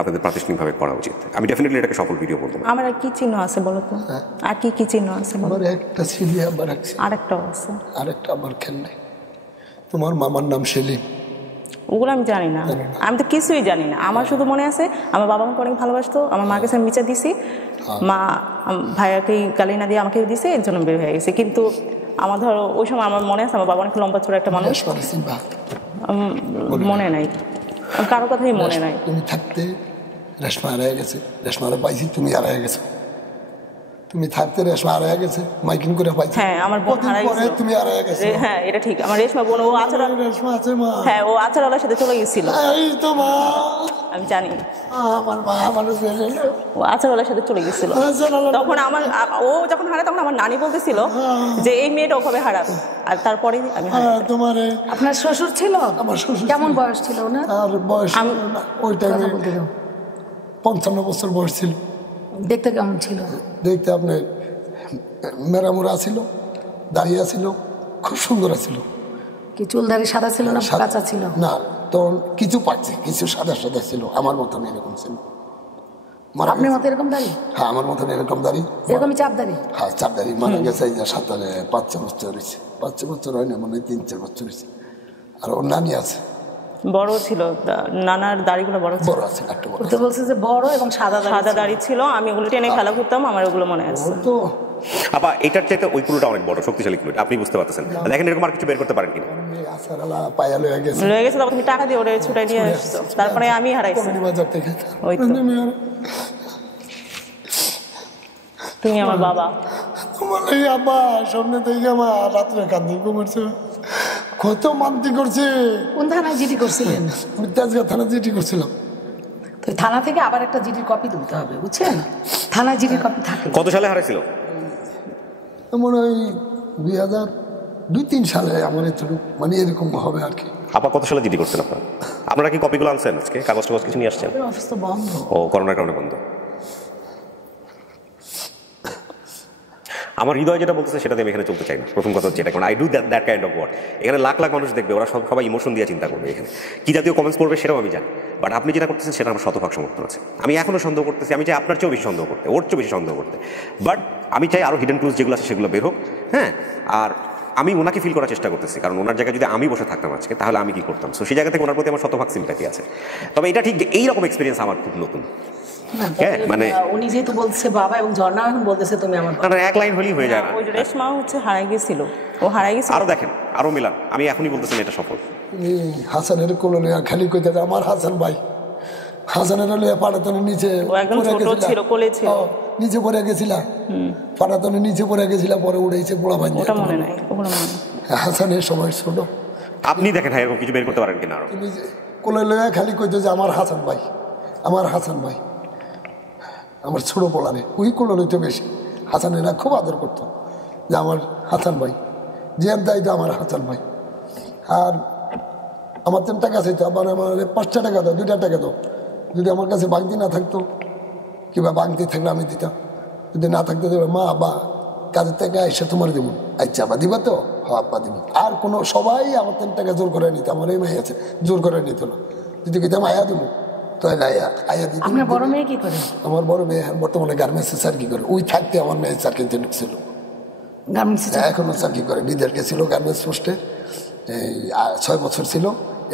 আপনাদের প্রাতিষ্ঠানিকভাবে করা উচিত। আমি ডেফিনেটলি এটাকে সফল ভিডিও বলবো। আমার আর কি চিহ্ন আছে বলো তো? আর কি কি চিহ্ন আছে বলো? আমার একটা ছিলি, আবার আরেকটাও আছে, আরেকটা আবার খেললে। তোমার মামার নাম সেলিম। ওগুলো আমি জানি না, আমি তো কিছুই জানি না। আমার শুধু মনে আছে আমার বাবা আমাকে অনেক ভালোবাসতো, আমার মার কাছে আমি বিচার দিছি, মা ভাইয়াকে গালি না দিয়ে আমাকে দিছে, এর জন্য বের হয়ে গেছে। কিন্তু আমার ধরো ওই সময় আমার মনে আছে আমার বাবা অনেক লম্বা চোরা একটা মানুষ, মনে নাই, কারো কথাই মনে নাই। তুমি থাকতে রেশমা হারায় গেছে, রেশমারে পাইছি, তুমি হারায় গেছো। তুমি থাকতে রেশমা হারায় গেছে, মাইকিং করে পাইছি। হ্যাঁ, আমার বোন হারায় গেছে, তুমি হারায় গেছো। হ্যাঁ এটা ঠিক, আমার রেশমা বোন, ও আচার, রেশমা আছে মা, হ্যাঁ ও আচারওয়ালার সাথে চলে গেছিল। এই তো মা। আমি জানি আমার মা আমার ও আচারওয়ালার সাথে চলে গেছিল তখন আমার ও যখন হারায় তখন আমার নানি বলতেছিল যে এই মেয়েটা ওভাবে হারাবে আর তারপরে আমি তোমার আপনার শ্বশুর ছিল? আমার শ্বশুর কেমন বয়স ছিল ওনার? আর বয়স ওই টাইমে 55 বছর বয়স ছিল। দেখতে কেমন ছিল? দেখতে আপনি মেরামুরা ছিল, দাঁড়িয়ে ছিল, খুব সুন্দর ছিল। কি চুলদারি সাদা ছিল না কাঁচা ছিল? না তখন কিছু পাচ্ছে, কিছু সাদা সাদা ছিল, আমার মতন এরকম ছিল। আপনার মতো এরকম দাড়ি? হ্যাঁ আমার মতন এরকম দাড়ি, এরকমই চাপ দাড়ি? হ্যাঁ চাপ দাড়ি। মারা গেছে এই যে 5 বছর হয়েছে, 5 বছর হয় না মানে 3-4 বছর হয়েছে। আর ওর নানি আছে, বড় ছিল, নানার দাড়িগুলো বড় ছিল। বড় আছে একটা বড়। তো বলছে যে বড় এবং সাদা দাড়ি ছিল, আমি ওগুলো টেনে খেলা করতাম, আমার ওগুলো মনে আছে। তো আপা এটার চাইতে ওই কুলুটা অনেক বড়, শক্তিশালী কুলু, আপনি বুঝতে পারতেছেন। দেখেন এরকম আর কিছু বের করতে পারেন কিনা। আসারালা পায়া লয়ে গেছে, লয়ে গেছে, তখন তুমি টাকা দিয়ে ওরে ছুটাই নিয়ে আসছো, তারপরে আমি হারাইছি। বাজার থেকে ওই তো তুমি আমার বাবা। তোমার এই আব্বা সামনে থেকে আমার রাত্রে কান্দি ঘুমাচ্ছে, কত মান্তি করছে। কোন থানায় জিডি করছিলেন? আমি তেজগাঁ থানা জিডি করছিলাম। তো থানা থেকে আবার একটা জিডির কপি তুলতে হবে, বুঝছেন? থানায় জিডির কপি থাকে। কত সালে হারাইছিল? মনে হয় 2002-3 সালে আমার একটু মানে এরকম হবে আর কি। আপা কত সালে জিডি করছেন আপনারা? আপনারা কি কপিগুলো আনছেন আজকে? কাগজ টাগজ কিছু নিয়ে আসছেন? অফিস তো বন্ধ। ও করোনার কারণে বন্ধ। আমার হৃদয় যেটা বলতেছে সেটাতে আমি এখানে চলতে চাই না। প্রথম কথা হচ্ছে এটা, কারণ I do that kind of work. এখানে লাখ লাখ মানুষ দেখবে, ওরা সবাই ইমোশন দিয়ে চিন্তা করবে। এখানে কি জাতীয় কমেন্টস করবে সেটাও আমি জানি, বাট আপনি যেটা করতেছেন সেটা আমার শতভাগ সমর্থন আছে। আমি এখনো সন্দেহ করতেছি, আমি চাই আপনার চেয়েও বেশি সন্দেহ করতে, ওর চেয়েও বেশি সন্দেহ করতে, বাট আমি চাই আরও হিডেন ক্লুজ যেগুলো আছে সেগুলো বের হোক। হ্যাঁ, আর আমি ওনাকে ফিল করার চেষ্টা করতেছি, কারণ ওনার জায়গায় যদি আমি বসে থাকতাম আজকে তাহলে আমি কি করতাম। সো সেই জায়গা থেকে ওনার প্রতি আমার শতভাগ সিম্প্যাথি আছে। তবে এটা ঠিক যে এইরকম এক্সপিরিয়েন্স আমার খুব নতুন। মানে উনি যেহেতু বলছে বাবা এবং ঝর্ণা এখন বলতেছে তুমি আমার না, এক লাইন হলেই হয়ে যায় না। ওই রেশমা হচ্ছে হারাই গেছিল, ও হারাই গেছিল। আরো দেখেন, আরো মিলান, আমি এখনই বলতেছেন এটা সফল। হাসানের কোলে খালি কইতে আমার হাসান ভাই, হাসানের লিয়া পাটাতনের নিচে নিচে পড়ে গেছিল, পাটাতনের নিচে পড়ে গেছিল, পরে উড়েছে পোড়া ভাই। হাসানের সময় ছোট। আপনি দেখেন হ্যাঁ এরকম কিছু বের করতে পারেন কিনা। আরো কোলে লইয়া খালি কইতো যে আমার হাসান ভাই, আমার হাসান ভাই, আমার ছোট পোলারে ওই কোলে লইতো বেশি। হাসানেরা খুব আদর করতো যে আমার হাসান ভাই, যে দায়িত্ব আমার হাসান ভাই। আর আমার 3 টাকা চাইতো, আবার আমার 5টা টাকা দাও, 2টা টাকা দাও। যদি আমার কাছে বাংতি না থাকতো কিংবা বাংতি থাকলে আমি দিতাম, যদি না থাকতো মা বা কাজের থেকে এসে তোমার দেব। আচ্ছা আবার দিবা তো? হ্যাঁ আব্বা দিব। আর কোনো সবাই আমার 3 টাকা জোর করে নিত, আমার এই মেয়ে আছে জোর করে নিত না। যদি কিতাম আয়া দেবো তাহলে আয়া দিত। আপনার বড় মেয়ে কি করে? আমার বড় মেয়ে বর্তমানে গার্মেন্টসে চাকরি করে। ওই থাকতে আমার মেয়ে চাকরিতে ঢুকছিল, এখনো চাকরি করে। বিদেশ গেছিল গার্মেন্টস পোস্টে, 6 বছর ছিল।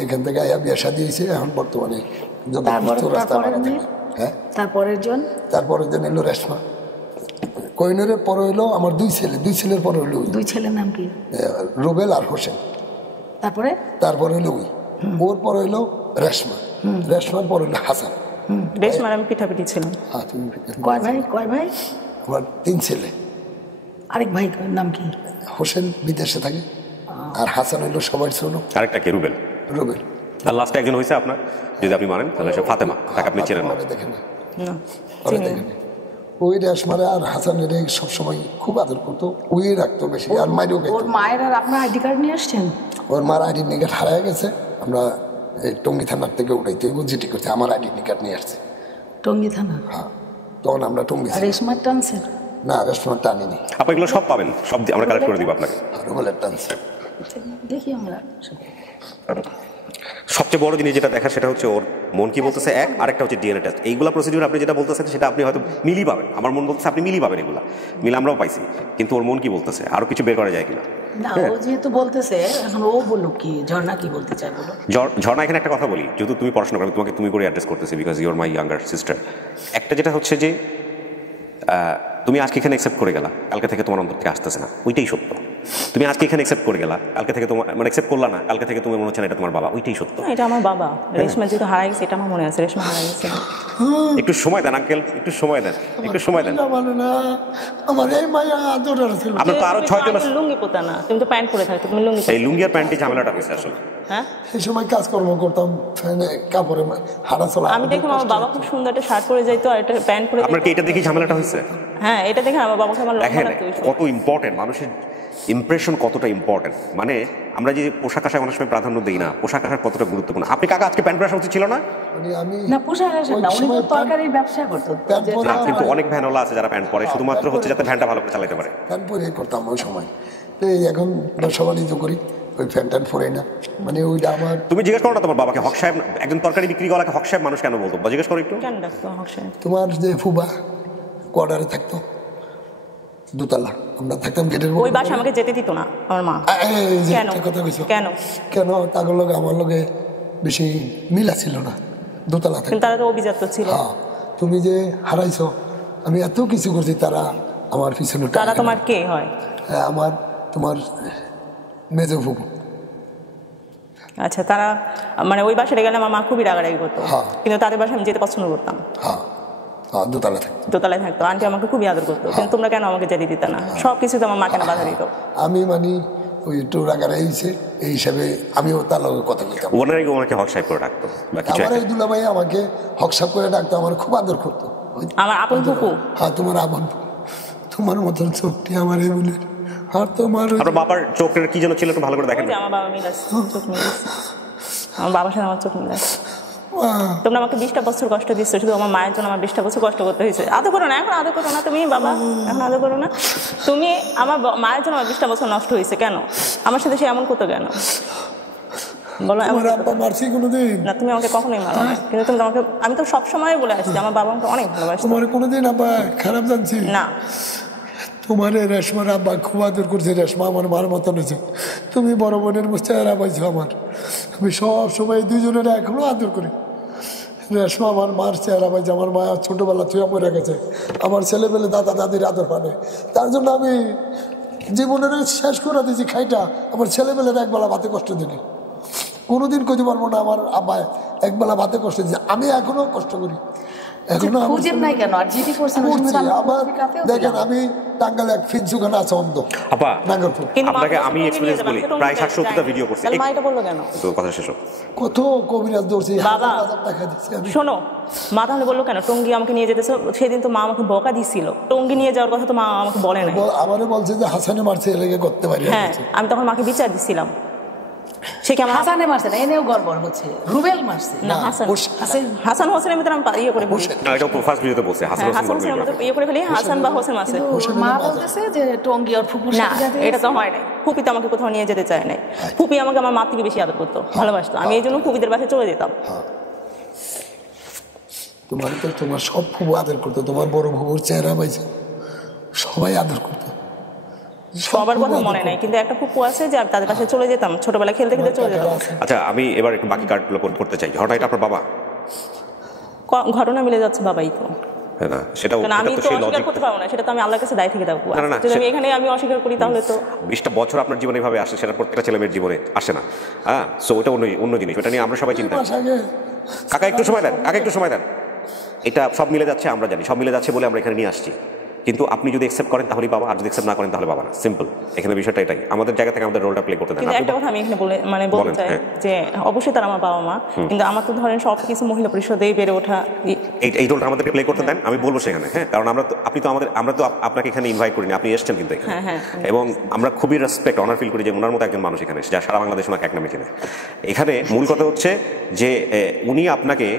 এখান থেকে আয়া বিয়ে শাদী হয়েছে। এখন বর্তমানে হ্যাঁ তারপরের জন এলো রেশমা। কোহিনুরের পরে হইলো আমার 2 ছেলে, 2 ছেলের পরে হইলো 2 ছেলের নাম কি? রুবেল আর হোসেন। তারপরে হইলো ওর পরে হইলো রেশমা, রেশমার পরে হইলো হাসান। রেশমার আমি পিঠাপিঠি ছিলাম। কয় ভাই? আমার 3 ছেলে। আরেক ভাই নাম কি? হোসেন বিদেশে থাকে, আর হাসান হইলো সবার ছোট। আরেকটা কে? রুবেল। আর লাস্টে একজন হয়েছে আপনার, যদি আপনি মানেন তাহলে সে ফাতেমা, তাকে আপনি চেনেন না? দেখেন ওই রেশমারে আর হাসানের সবসময় খুব আদর করতো, ওই রাখতো বেশি। আর মায়েরও ওর মায়ের আর আপনার আইডি কার্ড নিয়ে আসছেন? ওর মার আইডি কার্ড হারায় গেছে, আমরা এই টঙ্গী থানার থেকে উঠাইতে জিটি করছে, আমার আইডি কার্ড নিয়ে আসছে। টঙ্গী থানা? হ্যাঁ, তখন আমরা টঙ্গী। রেশমার টানছে? না, রেশমার টানিনি। আপনি এগুলো সব পাবেন, সব আমরা কালেক্ট করে দিব আপনাকে। রুবেলের টানছে। দেখি আমরা। সবচেয়ে বড় জিনিস যেটা দেখা সেটা হচ্ছে ওর মন কি বলতেছে, এক, আরেকটা হচ্ছে ডিএনএ টেস্ট। এইগুলো প্রসিডিউর আপনি যেটা বলতেছেন সেটা আপনি হয়তো মিলি পাবেন, আমার মন বলতেছে আপনি মিলি পাবেন, এগুলা মিল আমরাও পাইছি, কিন্তু ওর মন কি বলতেছে, আরো কিছু বের করা যায় কিনা? না, ও যেহেতু বলতেছে, এখন ও বলুক কি, ঝর্ণা কি বলতে চায় বলো। ঝর্ণা, এখানে একটা কথা বলি, যেহেতু তুমি পড়াশোনা করো, তোমাকে তুমি করে অ্যাড্রেস করতেছি because your my younger sister. একটা যেটা হচ্ছে যে তুমি আজকে এখানে অ্যাকসেপ্ট করে গেলা, কালকে থেকে তোমার অন্তর থেকে আসতেছে না, ওইটাই সত্য। তুমি আজকে এখানে অ্যাকসেপ্ট করে গেলা, কালকে থেকে তোমার মানে অ্যাকসেপ্ট করলা না, কালকে থেকে তুমি মনে হচ্ছে না এটা তোমার বাবা, ওইটাই সত্য। এটা আমার বাবা। রেশমা যেহেতু হারাই গেছে, এটা আমার মনে আছে, রেশমা হারাই গেছে। একটু সময় দেন আঙ্কেল, একটু সময় দেন, একটু সময় দেন। আমার এই মায়া আদর ছিল। আপনার তো আরো 6 জন লুঙ্গি পোতা না, তুমি তো প্যান্ট পরে থাকতো, তুমি লুঙ্গি। এই লুঙ্গি আর প্যান্টে ঝামেলাটা হয়েছে আসলে। হ্যাঁ, এই সময় কাজকর্ম করতাম, ফ্যানে কাপড়ে হাঁটা চলা। আমি দেখলাম আমার বাবা খুব সুন্দর একটা শার্ট পরে যাইতো আর একটা প্যান্ট পরে। আপনার কি এটা দেখি ঝামেলাটা হয়েছে? হ্যাঁ, এটা দেখে আমার বাবাকে আমার দেখেন কত ইম্পর্টেন্ট, মানুষের ইমপ্রেশন কতটা ইম্পর্টেন্ট। মানে আমরা যে পোশাক আশাক অনেক সময় প্রাধান্য দিই না, পোশাক আশাক কতটা গুরুত্বপূর্ণ। আপনি কাকা আজকে প্যান্ট পরা উচিত ছিল না? আমি না পোশাক আশাক না, উনি তো তরকারির ব্যবসা করতো। কিন্তু অনেক ভ্যানওয়ালা আছে যারা প্যান্ট পরে শুধুমাত্র হচ্ছে যাতে ভ্যানটা ভালো করে চালাতে পারে। প্যান্ট পরে করতাম ওই সময়, এখন ব্যবসা বাণিজ্য করি, ওই প্যান্ট ট্যান্ট পরে না। মানে ওইটা আমার। তুমি জিজ্ঞেস করো না তোমার বাবাকে, হক সাহেব একজন তরকারি বিক্রি করাকে হক সাহেব মানুষ কেন বলতো? জিজ্ঞেস করো একটু। কেন ডাকতো হক সাহেব? তোমার যে ফুবা কোয়ার্টারে থাকতো, দোতলা, আমরা থাকতাম গেটের ওই বাসা আমাকে যেতে দিত না আমার মা। কেন? কথা কইছো কেন? কেন তাগর লগে আমার লগে বেশি মিলা ছিল না, দোতলা কিন্তু তারা তো অভিজাত ছিল। হ্যাঁ, তুমি যে হারাইছো, আমি এত কিছু করছি, তারা আমার পিছনে। তারা তোমার কে হয়? হ্যাঁ, আমার তোমার মেজো ফুবু। আচ্ছা, তারা মানে ওই বাসায় গেলে আমার মা খুবই রাগারাগি করতো, হ্যাঁ। কিন্তু তাদের বাসায় আমি যেতে পছন্দ করতাম। হ্যাঁ, দোতলা থাকতো, দোতলায় থাকতো। আন্টি আমাকে খুবই আদর করতো, কিন্তু তোমরা কেন আমাকে যেতে দিতে না? সব কিছুতে আমার মা কেন বাধা দিত? আমি মানে ওই একটু রাগারাগি হয়েছে, এই হিসাবে আমিও তার লগে কথা বলতাম। ওনাকে হক সাহেব করে ডাকতো বা কিছু আমার এই দুলাভাই আমাকে হকসাপ করে ডাকতো, আমার খুব আদর করতো। আমার আপন ফুপু। হ্যাঁ, তোমার আপন, তোমার মতন চোখটি আমার এই বলে। আর তোমার আপনার বাবার চোখের কি যেন ছিল, একটু ভালো করে দেখেন। আমার বাবা মিলাস, চোখ মিলাস, আমার বাবার সাথে আমার চোখ মিলাস। তোমরা আমাকে 20টা বছর কষ্ট দিচ্ছ, শুধু আমার মায়ের জন্য আমার 20টা বছর কষ্ট করতে হয়েছে। আদর করো না, এখন আদর করো না তুমি বাবা, এখন আদর করো না তুমি। আমার মায়ের জন্য আমার 20টা বছর নষ্ট হয়েছে কেন? আমার সাথে সে এমন করতো কেন বলো? না, তুমি আমাকে কখনোই মারো না, কিন্তু তুমি আমাকে, আমি তো সবসময় বলে আসছি আমার বাবা আমাকে অনেক ভালোবাসে। তোমার কোনোদিন আব্বা খারাপ জানছি না? তোমার রেশমার আব্বা খুব আদর করছে, রেশমা আমার মার মতন হয়েছে, তুমি বড় বোনের চেহারা পাইছো আমার। আমি সব সময় দুজনের এখনো আদর করি। রেশমা আমার মার চেহারা পাইছে, আমার মা ছোটবেলা থুয়া পড়ে গেছে, আমার ছেলেবেলে দাদা দাদির আদর পাবে, তার জন্য আমি জীবনের শেষ করে দিয়েছি খাইটা। আমার ছেলেবেলের একবেলা ভাতে কষ্ট দিনি, কোনোদিন কইতে পারবো না আমার আব্বা একবেলা ভাতে কষ্ট দিয়েছে, আমি এখনো কষ্ট করি। এখনো দেখেন, আমি টাঙ্গালে এক ফিনসুখানে আছে অন্ধ। আপা, আপনাকে আমি এক্সপেরিয়েন্স বলি, প্রায় 60-70টা ভিডিও করছি। মা এটা বললো কেন? তো কথা শেষ হোক। কত কবিরাজ দৌড়ছি, বাবা টাকা দিচ্ছি আমি। শোনো, মা তাহলে বললো কেন টঙ্গি আমাকে নিয়ে যেতেছে? সেদিন তো মা আমাকে বকা দিছিল, টঙ্গি নিয়ে যাওয়ার কথা তো মা আমাকে বলে নাই। আমারে বলছে যে হাসানে মারছে, এলাকা করতে পারি। হ্যাঁ, আমি তখন মাকে বিচার দিছিলাম। সে কি আমার হাসানে মারছে না, এনেও গড়বড় হচ্ছে, রুবেল মারছে না, হাসান হোসেনের মধ্যে আমি ইয়ে করে ফেলি। না, এটা ফার্স্ট ভিডিওতে বলছে হাসান হোসেনের মধ্যে ইয়ে করে ফেলি, হাসান বা হোসেন মারছে। মা বলতেছে যে টঙ্গি আর ফুপুর না, সাথে যাতে। এটা তো হয় নাই। ফুপি তো আমাকে কোথাও নিয়ে যেতে চায় নাই। ফুপি আমাকে আমার মা থেকে বেশি আদর করতো, ভালোবাসতো। আমি এই জন্য ফুপিদের বাসায় চলে যেতাম। তোমার তো তোমার সব ফুবু আদর করতো, তোমার বড় ফুবুর চেহারা পাইছে, সবাই আদর করতো। সবার কথা মনে নাই, কিন্তু একটা ফুপু আছে যে তাদের পাশে চলে যেতাম, ছোটবেলা খেলতে খেলতে চলে যেতাম। আচ্ছা, আমি এবার একটু বাকি কার্ডগুলো করতে চাই। ঘটনা এটা আপনার বাবা? ঘটনা মিলে যাচ্ছে, বাবাই তো। না, সেটা আমি তো অস্বীকার করতে পারবো না, সেটা তো আমি আল্লাহর কাছে দায় থেকে থাকবো। যদি আমি এখানে আমি অস্বীকার করি তাহলে তো 20টা বছর আপনার জীবনে এভাবে আসে, সেটা প্রত্যেকটা ছেলেমেয়ের জীবনে আসে না। হ্যাঁ, সো ওটা অন্য জিনিস, ওটা নিয়ে আমরা সবাই চিন্তা। কাকা একটু সময় দেন, কাকা একটু সময় দেন। এটা সব মিলে যাচ্ছে, আমরা জানি সব মিলে যাচ্ছে বলে আমরা এখানে নিয়ে আসছি। কিন্তু আপনি যদি অ্যাকসেপ্ট করেন তাহলেই বাবা, আর যদি অ্যাকসেপ্ট না করেন তাহলে বাবা না। সিম্পল, এখানে বিষয়টা এটাই। আমাদের জায়গা থেকে আমাদের রোলটা প্লে করতে দেন। কিন্তু একটা কথা আমি এখানে বলতে চাই যে অবশ্যই তারা আমার বাবা মা, কিন্তু আমার তো ধরেন সব কিছু মহিলা পরিষদেই বেড়ে ওঠা, এই রোলটা আমাদেরকে প্লে করতে দেন। আমি বলবো সেখানে, হ্যাঁ, কারণ আমরা তো আপনাকে এখানে ইনভাইট করিনি, আপনি এসেছেন কিন্তু এখানে। এবং আমরা খুবই রেসপেক্ট, অনার ফিল করি যে ওনার মতো একজন মানুষ এখানে, যা সারা বাংলাদেশ ওনাকে এক নামে চেনে। এখানে মূল কথা হচ্ছে যে উনি আপনাকে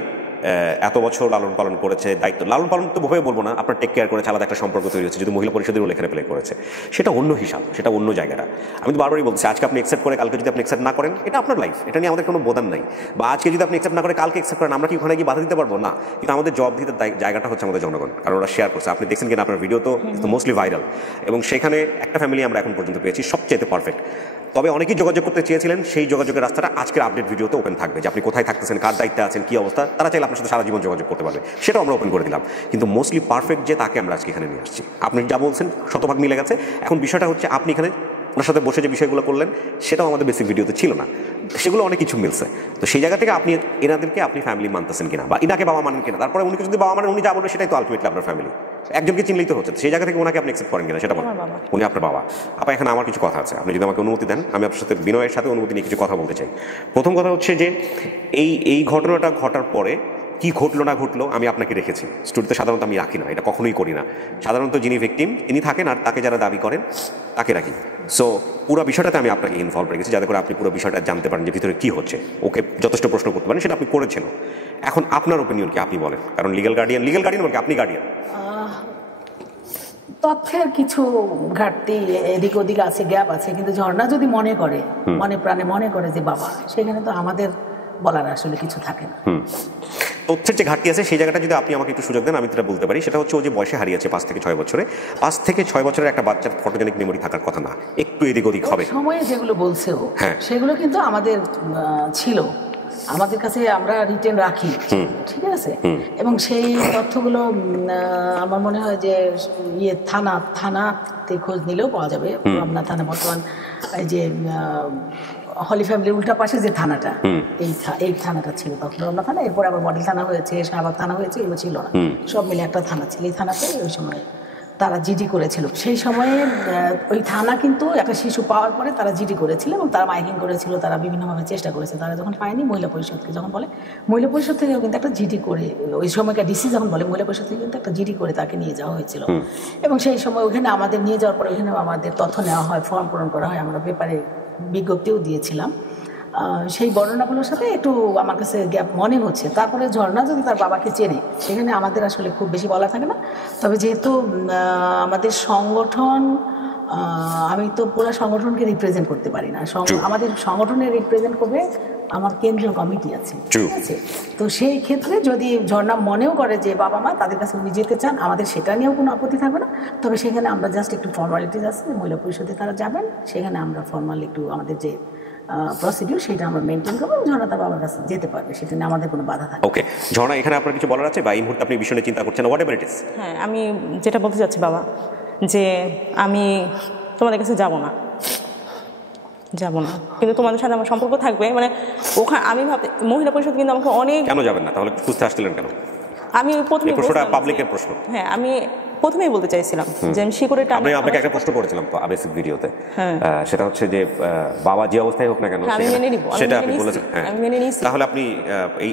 এত বছর লালন পালন করেছে, দায়িত্ব লালন পালন তো ভেবে বলবো না, আপনার টেক কেয়ার করেছে, আলাদা একটা সম্পর্ক তৈরি হচ্ছে। যদি মহিলা পরিষদের রোল এখানে প্লে করেছে, সেটা অন্য হিসাব, সেটা অন্য জায়গাটা। আমি তো বারবারই বলছি, আজকে আপনি অ্যাকসেপ্ট করে কালকে যদি আপনি অ্যাকসেপ্ট না করেন, এটা আপনার লাইফ, এটা নিয়ে আমাদের কোনো বোধান নাই। বা আজকে যদি আপনি অ্যাকসেপ্ট না করে কালকে অ্যাকসেপ্ট করেন, আমরা কি ওখানে গিয়ে বাধা দিতে পারবো না? কিন্তু আমাদের জব দিতে জায়গাটা হচ্ছে আমাদের জনগণ, কারণ ওরা শেয়ার করছে। আপনি দেখছেন কিনা আপনার ভিডিও তো মোস্টলি ভাইরাল, এবং সেখানে একটা ফ্যামিলি আমরা এখন পর্যন্ত পেয়েছি সবচেয়ে পারফেক্ট। তবে অনেকেই যোগাযোগ করতে চেয়েছিলেন, সেই যোগাযোগের রাস্তাটা আজকের আপডেট ভিডিওতে ওপেন থাকবে, যে আপনি কোথায় থাকতেছেন, কার দায়িত্বে আছেন, কী অবস্থা, তারা চাইলে আপনার সাথে সারা জীবন যোগাযোগ করতে পারবে, সেটাও আমরা ওপেন করে দিলাম। কিন্তু মোস্টলি পারফেক্ট যে তাকে আমরা আজকে এখানে নিয়ে আসছি। আপনি যা বলছেন শতভাগ মিলে গেছে। এখন বিষয়টা হচ্ছে আপনি এখানে ওনার সাথে বসে যে বিষয়গুলো করলেন সেটাও আমাদের বেসিক ভিডিওতে ছিল না, সেগুলো অনেক কিছু মিলছে। তো সেই জায়গা থেকে আপনি এনাদেরকে আপনি ফ্যামিলি মানতেছেন কিনা, বা ইনাকে বাবা মানেন কিনা, তারপরে উনিকে যদি বাবা মানেন, উনি যা বলবে সেটাই তো আলটিমেটলি আপনার ফ্যামিলি, একজনকে চিনলেই তো হচ্ছে। সেই জায়গা থেকে ওনাকে আপনি অ্যাকসেপ্ট করেন কিনা সেটা বলেন। উনি আপনার বাবা। আপা এখানে আমার কিছু কথা আছে, আপনি যদি আমাকে অনুমতি দেন আমি আপনার সাথে বিনয়ের সাথে অনুমতি নিয়ে কিছু কথা বলতে চাই। প্রথম কথা হচ্ছে যে এই ঘটনাটা ঘটার পরে কি ঘটলো না ঘটলো আমি আপনাকে রেখেছি স্টোরিতে, সাধারণত আমি রাখি না, এটা কখনোই করি না। সাধারণত যিনি ভিকটিম তিনি থাকেন আর তাকে যারা দাবি করেন তাকে রাখি। সো পুরো বিষয়টাতে আমি আপনাকে ইনভলভ রেখেছি যাতে করে আপনি পুরো বিষয়টা জানতে পারেন যে ভিতরে কী হচ্ছে, ওকে যথেষ্ট প্রশ্ন করতে পারেন, সেটা আপনি করেছেন। এখন আপনার ওপিনিয়ন কি আপনি বলেন, কারণ লিগ্যাল গার্ডিয়ান বলতে আপনি গার্ডিয়ান। তথ্যের কিছু ঘাটতি এদিক ওদিক আছে, গ্যাপ আছে, কিন্তু ঝর্ণা যদি মনে করে, মনে প্রাণে মনে করে যে বাবা, সেখানে তো আমাদের বলার আসলে কিছু থাকে না। তথ্যের যে ঘাটতি আছে সেই জায়গাটা যদি আপনি আমাকে একটু সুযোগ দেন আমি যেটা বলতে পারি সেটা হচ্ছে, ও যে বয়সে হারিয়েছে 5 থেকে 6 বছরে, 5 থেকে 6 বছরের একটা বাচ্চার ফটোজেনিক মেমোরি থাকার কথা না, একটু এদিক ওদিক হবে। সময়ে যেগুলো বলছে ও, সেগুলো কিন্তু আমাদের ছিল, আমাদের কাছে আমরা রিটেন রাখি, ঠিক আছে। এবং সেই তথ্যগুলো আমার মনে হয় যে থানাতে খোঁজ নিলেও পাওয়া যাবে। রমনা থানা বর্তমান এই যে হলি ফ্যামিলির উল্টা পাশে যে থানাটা, এই থানাটা ছিল তখন রমনা থানা। এরপর আবার মডেল থানা হয়েছে, শাহবাগ থানা হয়েছে, এগুলো ছিল না, সব মিলে একটা থানা ছিল। এই থানাতে ওই সময় তারা জিডি করেছিল। সেই সময়ে ওই থানা কিন্তু একটা শিশু পাওয়ার পরে তারা জিডি করেছিল এবং তারা মাইকিং করেছিল, তারা বিভিন্নভাবে চেষ্টা করেছে। তারা যখন পায়নি, মহিলা পরিষদকে যখন বলে, মহিলা পরিষদ থেকেও কিন্তু একটা জিডি করে, ওই সময়কার ডিসি যখন বলে, মহিলা পরিষদ থেকে কিন্তু একটা জিডি করে তাকে নিয়ে যাওয়া হয়েছিল। এবং সেই সময় ওখানে আমাদের নিয়ে যাওয়ার পরে ওখানে আমাদের তথ্য নেওয়া হয়, ফর্ম পূরণ করা হয়, আমরা পেপারে বিজ্ঞপ্তিও দিয়েছিলাম। সেই বর্ণনাগুলোর সাথে একটু আমার কাছে গ্যাপ মনে হচ্ছে। তারপরে ঝর্ণা যদি তার বাবাকে চেনে, সেখানে আমাদের আসলে খুব বেশি বলা থাকে না। তবে যেহেতু আমাদের সংগঠন, আমি তো পুরো সংগঠনকে রিপ্রেজেন্ট করতে পারি না, আমাদের সংগঠনে রিপ্রেজেন্ট করবে আমার কেন্দ্রীয় কমিটি আছে, ঠিক আছে। তো সেই ক্ষেত্রে যদি ঝর্ণা মনেও করে যে বাবা মা তাদের কাছে উনি যেতে চান, আমাদের সেটা নিয়েও কোনো আপত্তি থাকবে না। তবে সেখানে আমরা জাস্ট একটু ফর্মালিটিস আছে, মহিলা পরিষদে তারা যাবেন, সেখানে আমরা ফর্মালি একটু আমাদের যে প্রসিডিউর সেটা আমরা মেনটেন করবো। ঝর্ণা তার বাবার কাছে যেতে পারবে, সেটা নিয়ে আমাদের কোনো বাধা থাকে। ওকে ঝর্ণা, এখানে আপনার কিছু বলার আছে বা এই মুহূর্তে আপনি বিষয় নিয়ে চিন্তা করছেন, হোয়াট এভার ইট ইজ? হ্যাঁ, আমি যেটা বলতে চাচ্ছি বাবা, যে আমি তোমাদের কাছে যাব না, কিন্তু তোমাদের সাথে আমার সম্পর্ক থাকবে। মানে ওখানে আমি ভাবতে, মহিলা পরিষদ কিন্তু আমাকে অনেক। কেন যাবেন না তাহলে, খুঁজতে আসছিলেন কেন? আমি প্রথমে পাবলিকের প্রশ্ন, হ্যাঁ আমি প্রথমেই বলতে চাইছিলাম যে আমি সিকিউরিটি, আপনাকে একটা প্রশ্ন করেছিলাম বেসিক ভিডিওতে, সেটা হচ্ছে যে বাবা যে অবস্থায় হোক না কেন সেটা আপনি বলেছেন। তাহলে আপনি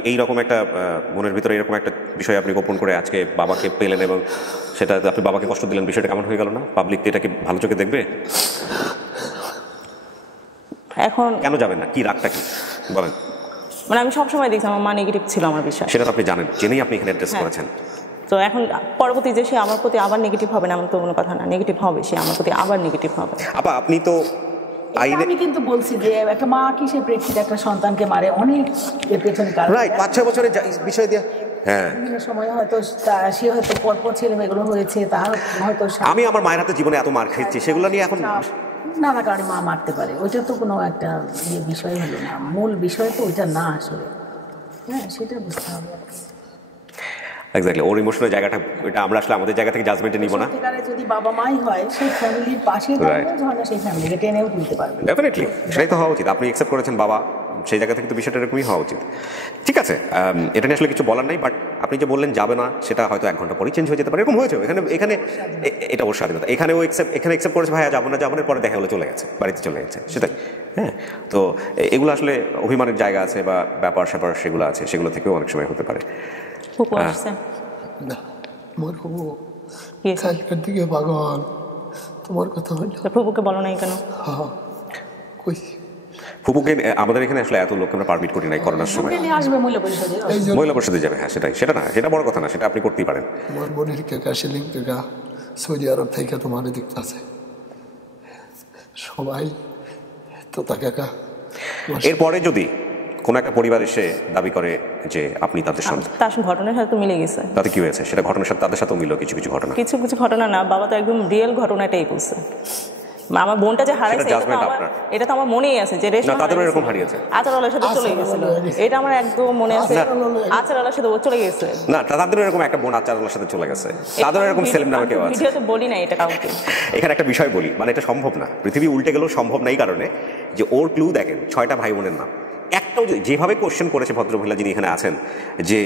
এই রকম একটা মনের ভিতরে এরকম একটা বিষয় আপনি গোপন করে আজকে বাবাকে পেলেন এবং সেটা আপনি বাবাকে কষ্ট দিলেন, বিষয়টা কেমন হয়ে গেল না? পাবলিক এটাকে ভালো চোখে দেখবে? এখন কেন যাবেন না, কি রাগটা কি বলেন? মানে আমি সবসময় দেখছি আমার মা নেগেটিভ ছিল আমার বিষয়, সেটা আপনি জানেন, জেনেই আপনি এখানে অ্যাড্রেস করেছেন। তো এখন পরবর্তী যে সে আমার প্রতি আবার নেগেটিভ হবে না এমন তো কোনো কথা না, নেগেটিভ হবে, সে আমার প্রতি আবার নেগেটিভ হবে। আপা আপনি তো আমি কিন্তু বলছি যে একটা মা কিসের প্রেক্ষিতে একটা সন্তানকে মারে, অনেক এর পেছনে কারণ, রাইট, 5-6 বছরের বিষয় দিয়ে বিভিন্ন সময় হয়তো সে হয়তো পরপর ছেলে মেয়েগুলো হয়েছে, তার হয়তো আমি আমার মায়ের হাতে জীবনে এত মার খেয়েছি, সেগুলো নিয়ে এখন নানা কারণে মা মারতে পারে, ওইটা তো কোনো একটা বিষয় হলো না, মূল বিষয় তো ওইটা না আসলে। হ্যাঁ, সেটা বুঝতে হবে। এক্স্যাক্টলি, ওর ইমোশনাল জায়গাটা এটা আমরা আসলে আমাদের জায়গা থেকে জাজমেন্টে নিব না। সত্যিকারে যদি বাবা মাই হয়, সেই ফ্যামিলির পাশে দাঁড়িয়ে ঝর্ণা সেই ফ্যামিলিকে টেনেও তুলতে পারবে। ডেফিনেটলি সেটাই তো হওয়া উচিত। আপনি অ্যাকসেপ্ট করেছেন বাবা, সেই জায়গা থেকে তো বিষয়টা এরকমই হওয়া উচিত। ঠিক আছে, এটা নিয়ে আসলে কিছু বলার নাই, বাট আপনি যে বললেন যাবে না, সেটা হয়তো 1 ঘন্টা পরেই চেঞ্জ হয়ে যেতে পারে, এরকম হয়েছে। এখানে এটা ওর স্বাধীনতা, এখানেও অ্যাকসেপ্ট করেছে ভাইয়া যাবো না, পরে দেখা হলে চলে গেছে, বাড়িতে চলে গেছে, সেটাই। হ্যাঁ, তো এগুলো আসলে অভিমানের জায়গা আছে বা ব্যাপার স্যাপার সেগুলো আছে, সেগুলো থেকেও অনেক সময় হতে পারে। পাগল তোমার কথা ফুপুকে বলো নাই কেন? ফুপুকে আমাদের এখানে আসলে এত লোক আমরা পারমিট করি নাই করোনার সময়। মহিলা পরিষদে যাবে, হ্যাঁ সেটা না, সেটা বড় কথা না, সেটা আপনি করতেই পারেন। তোমার বোনের কাকা শিলিং কাকা সৌদি আরব থেকে তোমার দেখতে আছে সবাই তো তা কাকা। এরপরে যদি কোনো একটা পরিবার এসে দাবি করে যে আপনি তাদের সন্তান, তার ঘটনার সাথে মিলে গেছে, তাতে কি হয়েছে? সেটা ঘটনার সাথে তাদের সাথেও মিলল কিছু ঘটনা, কিছু ঘটনা না, বাবা তো একদম রিয়েল ঘটনাটাই বলছে। আমার বোনটা যে হারাইছে judgment আপনার। এটা তো আমার মনেই আছে যে রেশমা তাদেরও এরকম হারিয়েছে। আচারওয়ালার সাথে চলে গেছিল, এটা আমার একদম মনে আছে। আচারওয়ালার সাথে ও চলে গেছে না, তাদেরও এরকম একটা বোন আচারওয়ালার সাথে চলে গেছে, তাদেরও এরকম সেলিম নামে কেউ আছে। ভিডিওতে বলি না এটা কাউকে। এখানে একটা বিষয় বলি, মানে এটা সম্ভব না, পৃথিবী উল্টে গেলেও সম্ভব না এই কারণে যে ওর ক্লু দেখেন 6টা ভাই বোনের নাম, একটাও যেভাবে কোশ্চেন করেছে ভদ্রমহিলা যিনি এখানে আছেন যে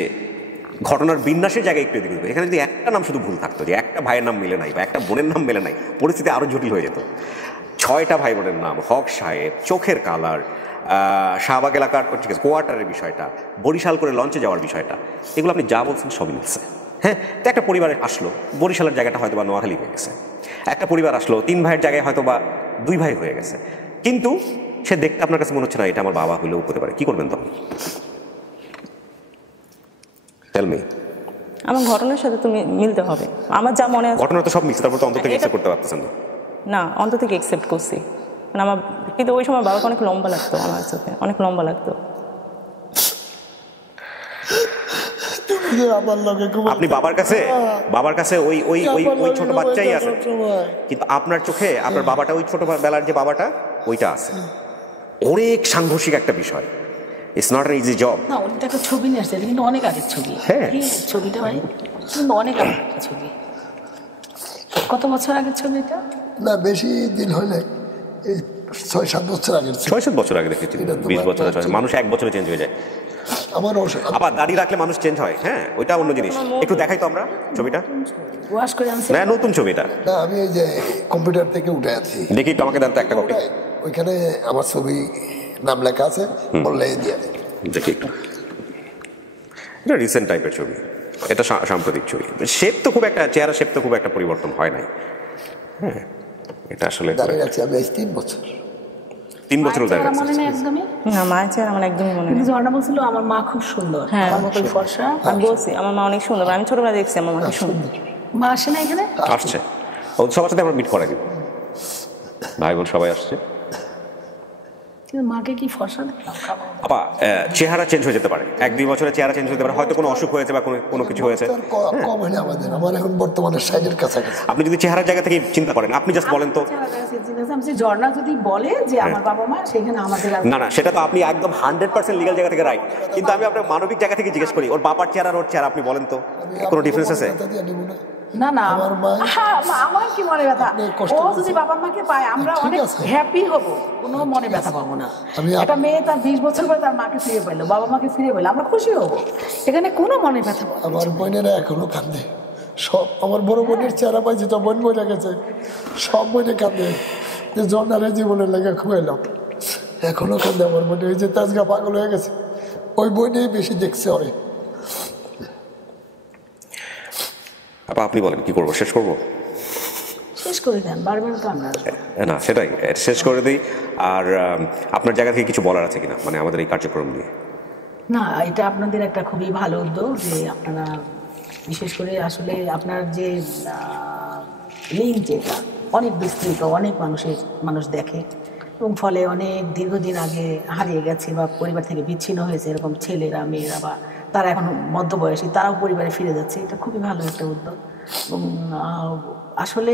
ঘটনার বিন্যাসের জায়গায় একটু এদিকে, এখানে যদি একটা নাম শুধু ভুল থাকতো, যে একটা ভাইয়ের নাম মেলে নাই বা একটা বোনের নাম মেলে নাই, পরিস্থিতি আরও জটিল হয়ে যেত। 6টা ভাই বোনের নাম, হক সাহেব, চোখের কালার, শাহবাগ এলাকার কোয়ার্টারের বিষয়টা, বরিশাল করে লঞ্চে যাওয়ার বিষয়টা, এগুলো আপনি যা বলছেন সবই মিলছে। হ্যাঁ, তো একটা পরিবারে আসলো, বরিশালের জায়গাটা হয়তো বা নোয়াখালী হয়ে গেছে, একটা পরিবার আসলো 3 ভাইয়ের জায়গায় হয়তো বা 2 ভাই হয়ে গেছে, কিন্তু সে দেখতে আপনার কাছে মনে হচ্ছে না এটা আমার বাবা হলেও হতে পারে, কি করবেন তখন? Tell me. আমার ঘটনার সাথে তুমি মিলতে হবে, আমার যা মনে আছে। ঘটনা তো সব মিক্স, তারপর তো অন্তত থেকে অ্যাকসেপ্ট করতে পারতেছেন না। না, অন্ত থেকে অ্যাকসেপ্ট করছি, মানে আমার, কিন্তু ওই সময় বাবাকে অনেক লম্বা লাগতো, আমার সাথে অনেক লম্বা লাগতো। আপনি বাবার কাছে ওই ওই ওই ওই ছোট বাচ্চাই আছে, কিন্তু আপনার চোখে আপনার বাবাটা, ওই ছোটবেলার যে বাবাটা ওইটা আছে। অনেক সাংঘর্ষিক একটা বিষয়, it's not an easy job. না, ওটা একটা ছবি নিয়ে আসছে, কিন্তু অনেক আগের ছবি। হ্যাঁ, ছবিটা ভাই কিন্তু অনেক আগের ছবি। কত বছর আগের ছবি এটা? না, বেশি দিন হলে 6-7 বছর আগের। 6-7 বছর আগে দেখেছি, 20 বছর। মানুষ 1 বছরে চেঞ্জ হয়ে যায়। আমার আবার দাড়ি রাখলে মানুষ চেঞ্জ হয়, হ্যাঁ, ওইটা অন্য জিনিস। একটু দেখাই তো আমরা ছবিটা, ওয়াশ করে আনছি না নতুন ছবিটা। না, আমি এই যে কম্পিউটার থেকে উঠে আছি, দেখি তো, আমাকে দেন তো একটা কপি। ওইখানে আমার ছবি নাম লেখা আছে, বললে দিয়ে দেখি একটু। এটা রিসেন্ট টাইপের ছবি, এটা সাম্প্রতিক ছবি। শেপ তো খুব একটা, চেহারা শেপ তো খুব একটা পরিবর্তন হয় নাই। হ্যাঁ, এটা আসলে দাঁড়িয়ে রাখছি আমি 3 বছর। 3 বছর দাঁড়িয়ে মনে নেই একদমই। না, মায়ের চেহারা আমার একদমই মনে নেই। ঝর্ণা বলছিল আমার মা খুব সুন্দর, আমার মতো ফর্সা। আমি বলছি আমার মা অনেক সুন্দর, আমি ছোটবেলা দেখছি আমার মাকে সুন্দর। মা আসে না এখানে? আসছে, ও সবার সাথে আমরা মিট করাই দিব, ভাই বোন সবাই আসছে। মাকে কি ফর্সা দেখলাম? আপা, চেহারা চেঞ্জ হয়ে যেতে পারে, 1-2 বছরে চেহারা চেঞ্জ হতে পারে, হয়তো কোনো অসুখ হয়েছে বা কোনো কিছু হয়েছে। কম হয়নি আমাদের, আমার এখন বর্তমানে 60-এর কাছাকাছি। আপনি যদি চেহারার জায়গা থেকে চিন্তা করেন, আপনি জাস্ট বলেন তো। ঝর্ণা যদি বলে যে আমার বাবা মা, সেখানে আমাদের না, সেটা তো আপনি একদম 100% লিগ্যাল জায়গা থেকে রাইট, কিন্তু আমি আপনার মানবিক জায়গা থেকে জিজ্ঞেস করি, ওর বাবার চেহারা আর ওর চেহারা আপনি বলেন তো, কোনো ডিফারেন্স আছে? না না, আমার মা, আমার কি মনে ব্যথা, ও যদি বাবা মাকে পায় আমরা অনেক হ্যাপি হব, কোনো মনে ব্যথা পাবো না। একটা মেয়ে তার 20 বছর পরে তার মাকে ফিরে পেলো, বাবা মাকে ফিরে পেলো, আমরা খুশি হব, এখানে কোনো মনে ব্যথা পাবো। আমার বোনেরা এখনো কাঁদে, সব আমার বড় বোনের চেহারা পাইছে, তো বোন মরে গেছে, সব বোনে কাঁদে যে জন্নারে জীবনের লেগে খুয়াইলাম, এখনো কাঁদে আমার বোনে। ওই যে তাজগা পাগল হয়ে গেছে, ওই বইটাই বেশি দেখছে ওরে। আপনি বলেন কি করবো, শেষ করবো? শেষ করে দেন, বারবার তো আমরা না, সেটাই শেষ করে দিই। আর আপনার জায়গা থেকে কিছু বলার আছে কিনা, মানে আমাদের এই কার্যক্রম নিয়ে? না, এটা আপনাদের একটা খুবই ভালো উদ্যোগ যে আপনারা বিশেষ করে আসলে আপনার যে লিঙ্ক, যেটা অনেক বিস্তৃত, অনেক মানুষ দেখে, এবং ফলে অনেক দীর্ঘদিন আগে হারিয়ে গেছে বা পরিবার থেকে বিচ্ছিন্ন হয়েছে এরকম ছেলেরা, মেয়েরা, বা তারা এখন মধ্যবয়সী, তারাও পরিবারে ফিরে যাচ্ছে। এটা খুবই ভালো একটা উদ্যোগ। এবং আসলে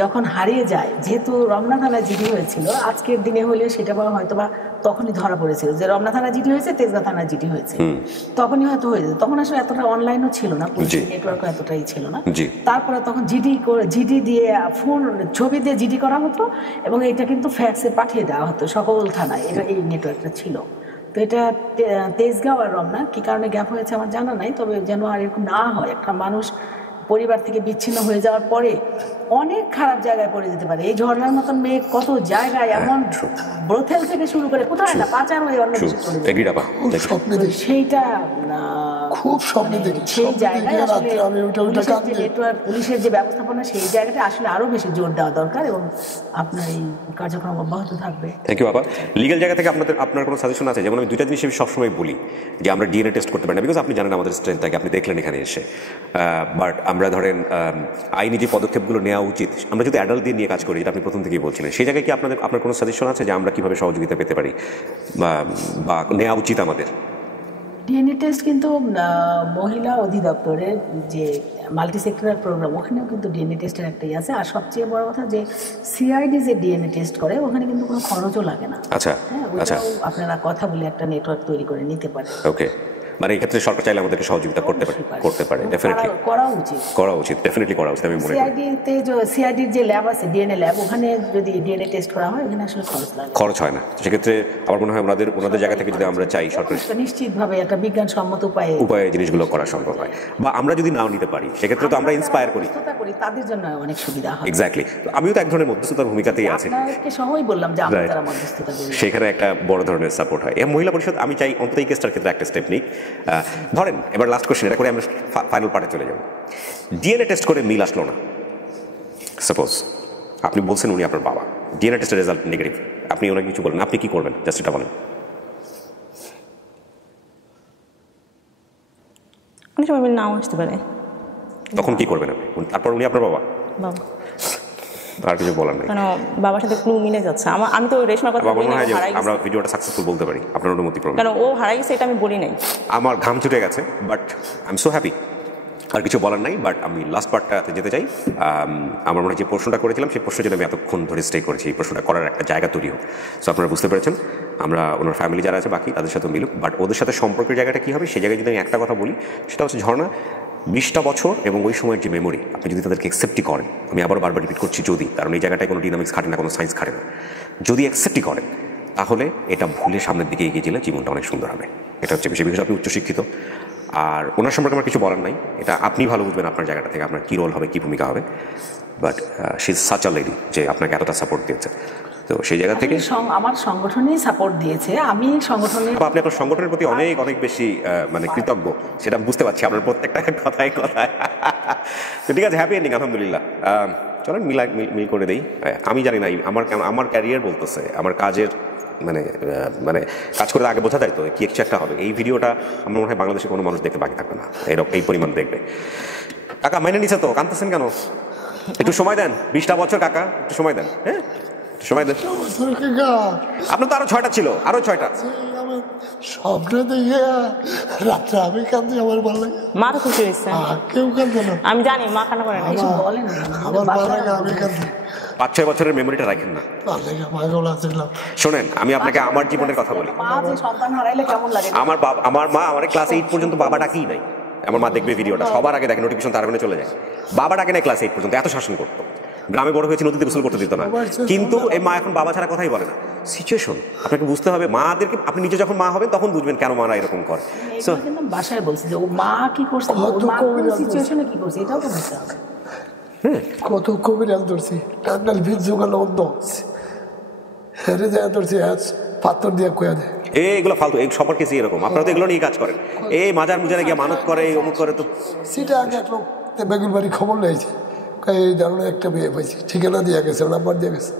যখন হারিয়ে যায়, যেহেতু রমনা থানায় জিডি হয়েছিল, আজকের দিনে হলে সেটা হয়তো বা তখনই ধরা পড়েছিল যে রমনা থানা জিডি হয়েছে, তেজগাঁ থানা জিডি হয়েছে, তখনই হয়তো হয়ে যেত। তখন আসলে এতটা অনলাইনও ছিল না, নেটওয়ার্কও এতটাই ছিল না। তারপরে তখন জিডি দিয়ে ফোন, ছবি দিয়ে জিডি করা হতো, এবং এটা কিন্তু ফ্যাক্সে পাঠিয়ে দেওয়া হতো সকল থানায়, এটা এই নেটওয়ার্কটা ছিল। তো এটা তেজগাঁও আর রমনা কী কারণে গ্যাপ হয়েছে আমার জানা নাই, তবে যেন আর এরকম না হয়। একটা মানুষ পরিবার থেকে বিচ্ছিন্ন হয়ে যাওয়ার পরে অনেক খারাপ জায়গায় পড়ে যেতে পারে। এই ঝর্ণার মতন মেয়ে কত জায়গায়, এমন ব্রোথেল থেকে শুরু করে কোথায় না পাচার হয়ে অন্য কিছু চলে যায়, সেইটা খুব স্বপ্নে দেখি, সেই জায়গায় পুলিশের যে ব্যবস্থাপনা, সেই জায়গাটা আসলে আরো বেশি জোর দেওয়া দরকার, এবং আপনার এই কার্যক্রম অব্যাহত থাকবে। Thank you. আবার লিগ্যাল জায়গা থেকে আপনার কোনো সাজেশন আছে? যেমন আমি 2টা জিনিস সবসময় বলি যে আমরা ডিএনএ টেস্ট করতে পারি না, বিকজ আপনি জানেন আমাদের স্ট্রেংথটাকে, আপনি দেখলেন এখানে এসে। বাট আমরা ধরেন আইনি যে পদক্ষেপগুলো নেওয়া উচিত, আমরা যদি অ্যাডাল্ট দিয়ে নিয়ে কাজ করি, যেটা আপনি প্রথম থেকেই বলছিলেন, সেই জায়গায় কি আপনার কোনো সাজেশন আছে যে আমরা কীভাবে সহযোগিতা পেতে পারি বা নেওয়া উচিত আমাদের? ডিএনএ টেস্ট কিন্তু মহিলা অধিদপ্তরের যে মাল্টি সেক্টরাল প্রোগ্রাম, ওখানেও কিন্তু ডিএনএ টেস্টের একটাই আছে। আর সবচেয়ে বড় কথা যে সিআইডি যে ডিএনএ টেস্ট করে ওখানে কিন্তু কোনো খরচও লাগে না। আচ্ছা হ্যাঁ, আচ্ছা, ওইটাও আপনারা কথা বলে একটা নেটওয়ার্ক তৈরি করে নিতে পারেন। ওকে, মানে এই ক্ষেত্রে সরকার চাইলে আমাদেরকে সহযোগিতা করতে পারে ডেফিনেটলি করা উচিত ডেফিনেটলি করা উচিত আমি মনে করি। সিআইডির যে ল্যাব আছে ডিএনএ ল্যাব, ওখানে যদি ডিএনএ টেস্ট করা হয় ওখানে আসলে খরচ হয় না। সেক্ষেত্রে আমার মনে হয় ওনাদের জায়গা থেকে যদি আমরা চাই সরকার নিশ্চিতভাবে একটা বিজ্ঞানসম্মত উপায়ে জিনিসগুলো করা সম্ভব হয়, বা আমরা যদি নাও নিতে পারি সেক্ষেত্রে তো আমরা ইন্সপায়ার করি, তাদের জন্য অনেক সুবিধা হয়। এক্স্যাক্টলি, আমিও তো এক ধরনের মধ্যস্থতার ভূমিকাতেই আছি, আপনাকে সবাই বললাম যে আমরা তারা মধ্যস্থতা করি, সেখানে একটা বড় ধরনের সাপোর্ট হয়। এই মহিলা পরিষদ আমি চাই অন্তত এই কেসটার ক্ষেত্রে একটা স্টেপ নিই। ধরেন এবার লাস্ট কোশ্চেন, এটা করে আমরা ফাইনাল পার্টে চলে যাব। ডিএনএ টেস্ট করে মিল আসলো না, সাপোজ আপনি বলছেন উনি আপনার বাবা, ডিএনএ টেস্টের রেজাল্ট নেগেটিভ, আপনি ওনাকে কিছু বলেন, আপনি কি করবেন জাস্ট এটা বলেন। অনেক সময় মিল নাও আসতে পারে, তখন কি করবেন আপনি? তারপর উনি আপনার বাবা, আর কিছু বলার নেই, কেন বাবার সাথে ক্লু মিলে যাচ্ছে। আমি তো রেশমার কথা বলি না, আমরা ভিডিওটা সাকসেসফুল বলতে পারি আপনার অনুমতি ক্রমে, কেন ও হারাই গেছে এটা আমি বলি নাই। আমার ঘাম ছুটে গেছে, but I am so happy, আর কিছু বলার নাই। বাট আমি লাস্ট পার্টটাতে যেতে চাই। আমার মনে হয় যে প্রশ্নটা করেছিলাম সেই প্রশ্নের জন্য আমি এতক্ষণ ধরে স্টে করেছি, এই প্রশ্নটা করার একটা জায়গা তৈরি হোক। সো আপনারা বুঝতে পেরেছেন, আমরা ওনার ফ্যামিলি যারা আছে বাকি তাদের সাথে মিলুক, বাট ওদের সাথে সম্পর্কের জায়গাটা কী হবে সেই জায়গায় যদি আমি একটা কথা বলি, সেটা হচ্ছে ঝর্ণা 20টা বছর এবং ওই সময়ের যে মেমোরি আপনি যদি তাদেরকে অ্যাকসেপ্টই করেন, আমি আবার বারবার রিপিট করছি যদি, কারণ এই জায়গাটায় কোনো ডিনামিক্স খাটে না, কোনো সায়েন্স খাটে না, যদি অ্যাকসেপ্টই করেন তাহলে এটা ভুলে সামনের দিকে এগিয়ে গেলে জীবনটা অনেক সুন্দর হবে। এটা হচ্ছে বেশি বিশেষ, আপনি উচ্চশিক্ষিত, আর ওনার সম্পর্কে আমার কিছু বলার নাই, এটা আপনি ভালো বুঝবেন আপনার জায়গাটা থেকে আপনার কী রোল হবে, কী ভূমিকা হবে। But she is such a lady যে আপনাকে এতটা সাপোর্ট দিয়েছে, তো সেই জায়গা থেকে আমার সংগঠনই সাপোর্ট দিয়েছে। আমি আপনি আপনার সংগঠনের প্রতি অনেক অনেক বেশি মানে কৃতজ্ঞ, সেটা বুঝতে পারছি আপনার প্রত্যেকটা কথায় কথায়। তো ঠিক আছে, হ্যাপি এন্ডিং আলহামদুলিল্লাহ। চলেন মিল করে দেই। আমি জানি না আমার ক্যারিয়ার বলতেছে, আমার কাজের মানে কাজ করে আগে বোঝা যায় তো কি কিছু একটা হবে। এই ভিডিওটা আমার মনে হয় বাংলাদেশে কোনো মানুষ দেখতে বাকি থাকবে না, এই পরিমাণ দেখবে। কাকা মাইনে নিছে তো, কাঁদতেছেন কেন? একটু সময় দেন, 20টা বছর কাকা, একটু সময় দেন, হ্যাঁ সময় দেন। আপনার তো আরো 6টা ছিল, আরো 6টা স্বপ্ন দেখে রাত্রে আমি কাঁদি, আমার ভালো লাগে, মা তো খুশি হয়েছে, কেউ কাঁদে না, আমি জানি মা কান্না করে না, আমার ভালো লাগে, আমি কাঁদি। 5-6 বছরের মেমোরিটা রাখেন না। শোনেন, আমি আপনাকে আমার জীবনের কথা বলি। আমার মা আমার ক্লাস 8 পর্যন্ত বাবা ডাকেই নাই। আমার মা দেখবে ভিডিওটা, সবার আগে দেখে, নোটিফিকেশন তার মনে চলে যায়। বাবা ডাকে নাই ক্লাস 8 পর্যন্ত, এত শাসন করতো। গ্রামে বড় হয়েছে, নদীতে গোসল করতে দিত না, কিন্তু এই মা এখন বাবা ছাড়া কথাই বলে না। সিচুয়েশন আপনাকে বুঝতে হবে, মাদেরকে আপনি নিজে যখন মা হবেন তখন বুঝবেন কেন মারা এরকম করে। বাসায় বলছি যে ও মা কি করছে, সিচুয়েশনে কি করছে, এটাও তো বুঝতে হবে। কত কবিরাজ ধরছি, টাঙ্গাল ভিজ জোগানো অন্য হেরে যায় ধরছি, পাথর দিয়ে কয়া দেয়। এইগুলো ফালতু, এই সবার কেসে এরকম। আপনারা তো এগুলো নিয়ে কাজ করেন, এই মাজার মুজারে গিয়ে মানত করে, অমুক করে। তো সেটা আগে এক লোক বেগুন বাড়ি খবর নিয়েছে, এই ধরনের একটা বিয়ে পাইছি, ঠিকানা দিয়ে গেছে, নাম্বার দিয়ে গেছে।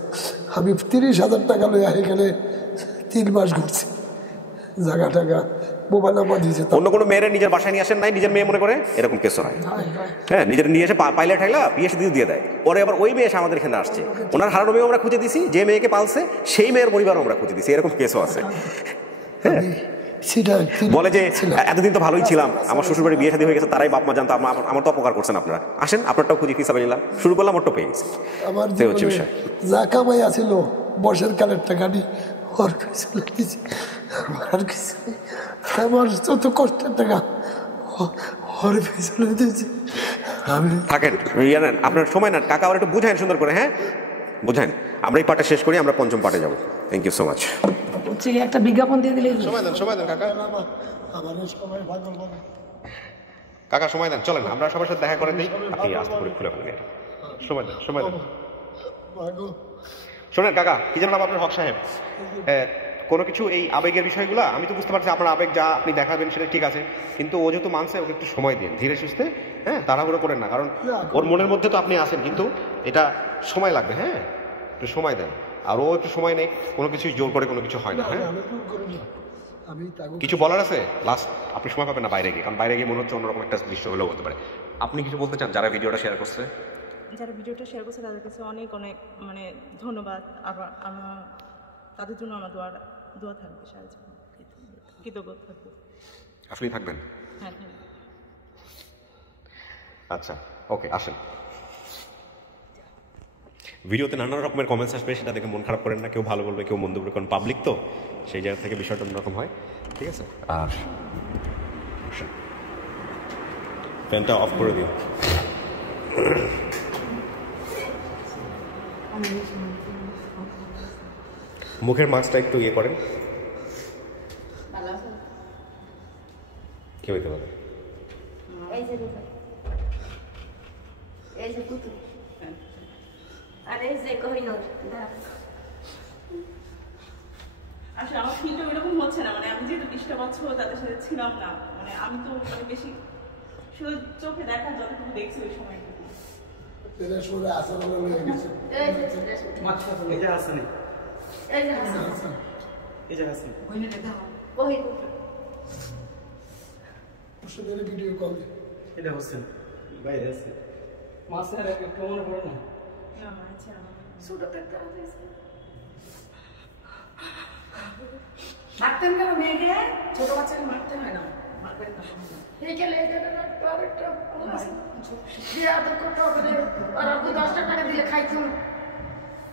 আমি 30,000 টাকা লইয়া এখানে 3 মাস ঘুরছি, জায়গা টাকা মোবাইল নাম্বার দিয়েছে। অন্য কোনো মেয়ের নিজের বাসায় নিয়ে আসেন নাই, নিজের মেয়ে মনে করে, এরকম কেস হয়। হ্যাঁ, নিজের নিয়ে এসে পাইলে ঠাইলা বিয়ে দিয়ে দেয়, পরে আবার ওই মেয়ে এসে আমাদের এখানে আসছে, ওনার হারানো মেয়ে আমরা খুঁজে দিছি, যে মেয়েকে পালছে সেই মেয়ের পরিবার আমরা খুঁজে দিছি, এরকম কেসও আছে। হ্যাঁ, বলে যে এতদিন তো ভালোই ছিলাম, আমার শ্বশুর বাড়ি বিয়ে শাদী হয়ে গেছে, তারাই বাপ মা জানতো, আমার তো অপকার করছেন আপনারা, আসেন আপনারটাও খুঁজি, ফিসাবিল্লাহ শুরু করলাম, ওরটা পেয়ে গেছি। আমার যা কামাই আছিল বর্ষের কালের টাকা নিয়ে আমার যত কষ্টের টাকা থাকেন, জানেন আপনার সময় না, টাকা আবার একটু বুঝায়েন সুন্দর করে। হ্যাঁ বুঝায়েন, আমরা এই পার্টটা শেষ করি, আমরা 5ম পার্টে যাবো। Thank you so much. একটা বিজ্ঞাপন দিয়ে দিলে সময় দেন কাকা, কাকা সময় দেন, চলেন আমরা সবার সাথে দেখা করে দিই, আপনি আস্তে করে খুলে ফেলেন। সময় দেন, সময় দেন। শোনেন কাকা, কি জানেন আপনার হক সাহেব, কোনো কিছু এই আবেগের বিষয়গুলো আমি তো বুঝতে পারছি, আপনার আবেগ যা আপনি দেখাবেন সেটা ঠিক আছে, কিন্তু ও যেহেতু মানছে, ওকে একটু সময় দিন, ধীরে সুস্থে। হ্যাঁ, তাড়াহুড়ো করেন না, কারণ ওর মনের মধ্যে তো আপনি আছেন, কিন্তু এটা সময় লাগবে। হ্যাঁ, একটু সময় দেন, আর ও একটু সময় নেই, কোনো কিছু জোর করে কোনো কিছু হয় না। হ্যাঁ, কিছু বলার আছে লাস্ট, আপনি সময় পাবেন না বাইরে গিয়ে, কারণ বাইরে গিয়ে মনে হচ্ছে অন্যরকম একটা দৃশ্য হলেও হতে পারে। আপনি কিছু বলতে চান যারা ভিডিওটা শেয়ার করছে? যারা ভিডিওটা শেয়ার করছে তাদের কাছে অনেক অনেক ধন্যবাদ। আবার তাদের জন্য আমার দোয়া থাকবে, কৃতজ্ঞ থাকবে। আপনি থাকবেন? হ্যাঁ। আচ্ছা ওকে, আসেন। ভিডিওতে নানা রকমের কমেন্টস আসবে, সেটা দেখে মন খারাপ করেন না। কেউ ভালো বলবে, কেউ মন্দ বলবে, কারণ পাবলিক তো, সেই জায়গা থেকে বিষয়টা অন্যরকম হয়। ঠিক আছে, আর ফ্যানটা অফ করে দিন। মুখের মাস্কটা একটু ইয়ে করেন। কে হইতে পারে? আসলে আমার ফিলটা এরকম হচ্ছে না, মানে আমি যেহেতু 20টা বছর তাদের সাথে ছিলাম না, মানে আমি তো মানে বেশি শুধু চোখে দেখা যতটুকু দেখছি ওই সময়টুকু। ভিডিও কল এটা হচ্ছে বাইরে আছে মাছের একটু মনে পড়ে না। মারতেন কেন মেয়েকে? ছোট বাচ্চাকে মারতে হয় না, মারবেন না। টাকা দিলে খাইতো না,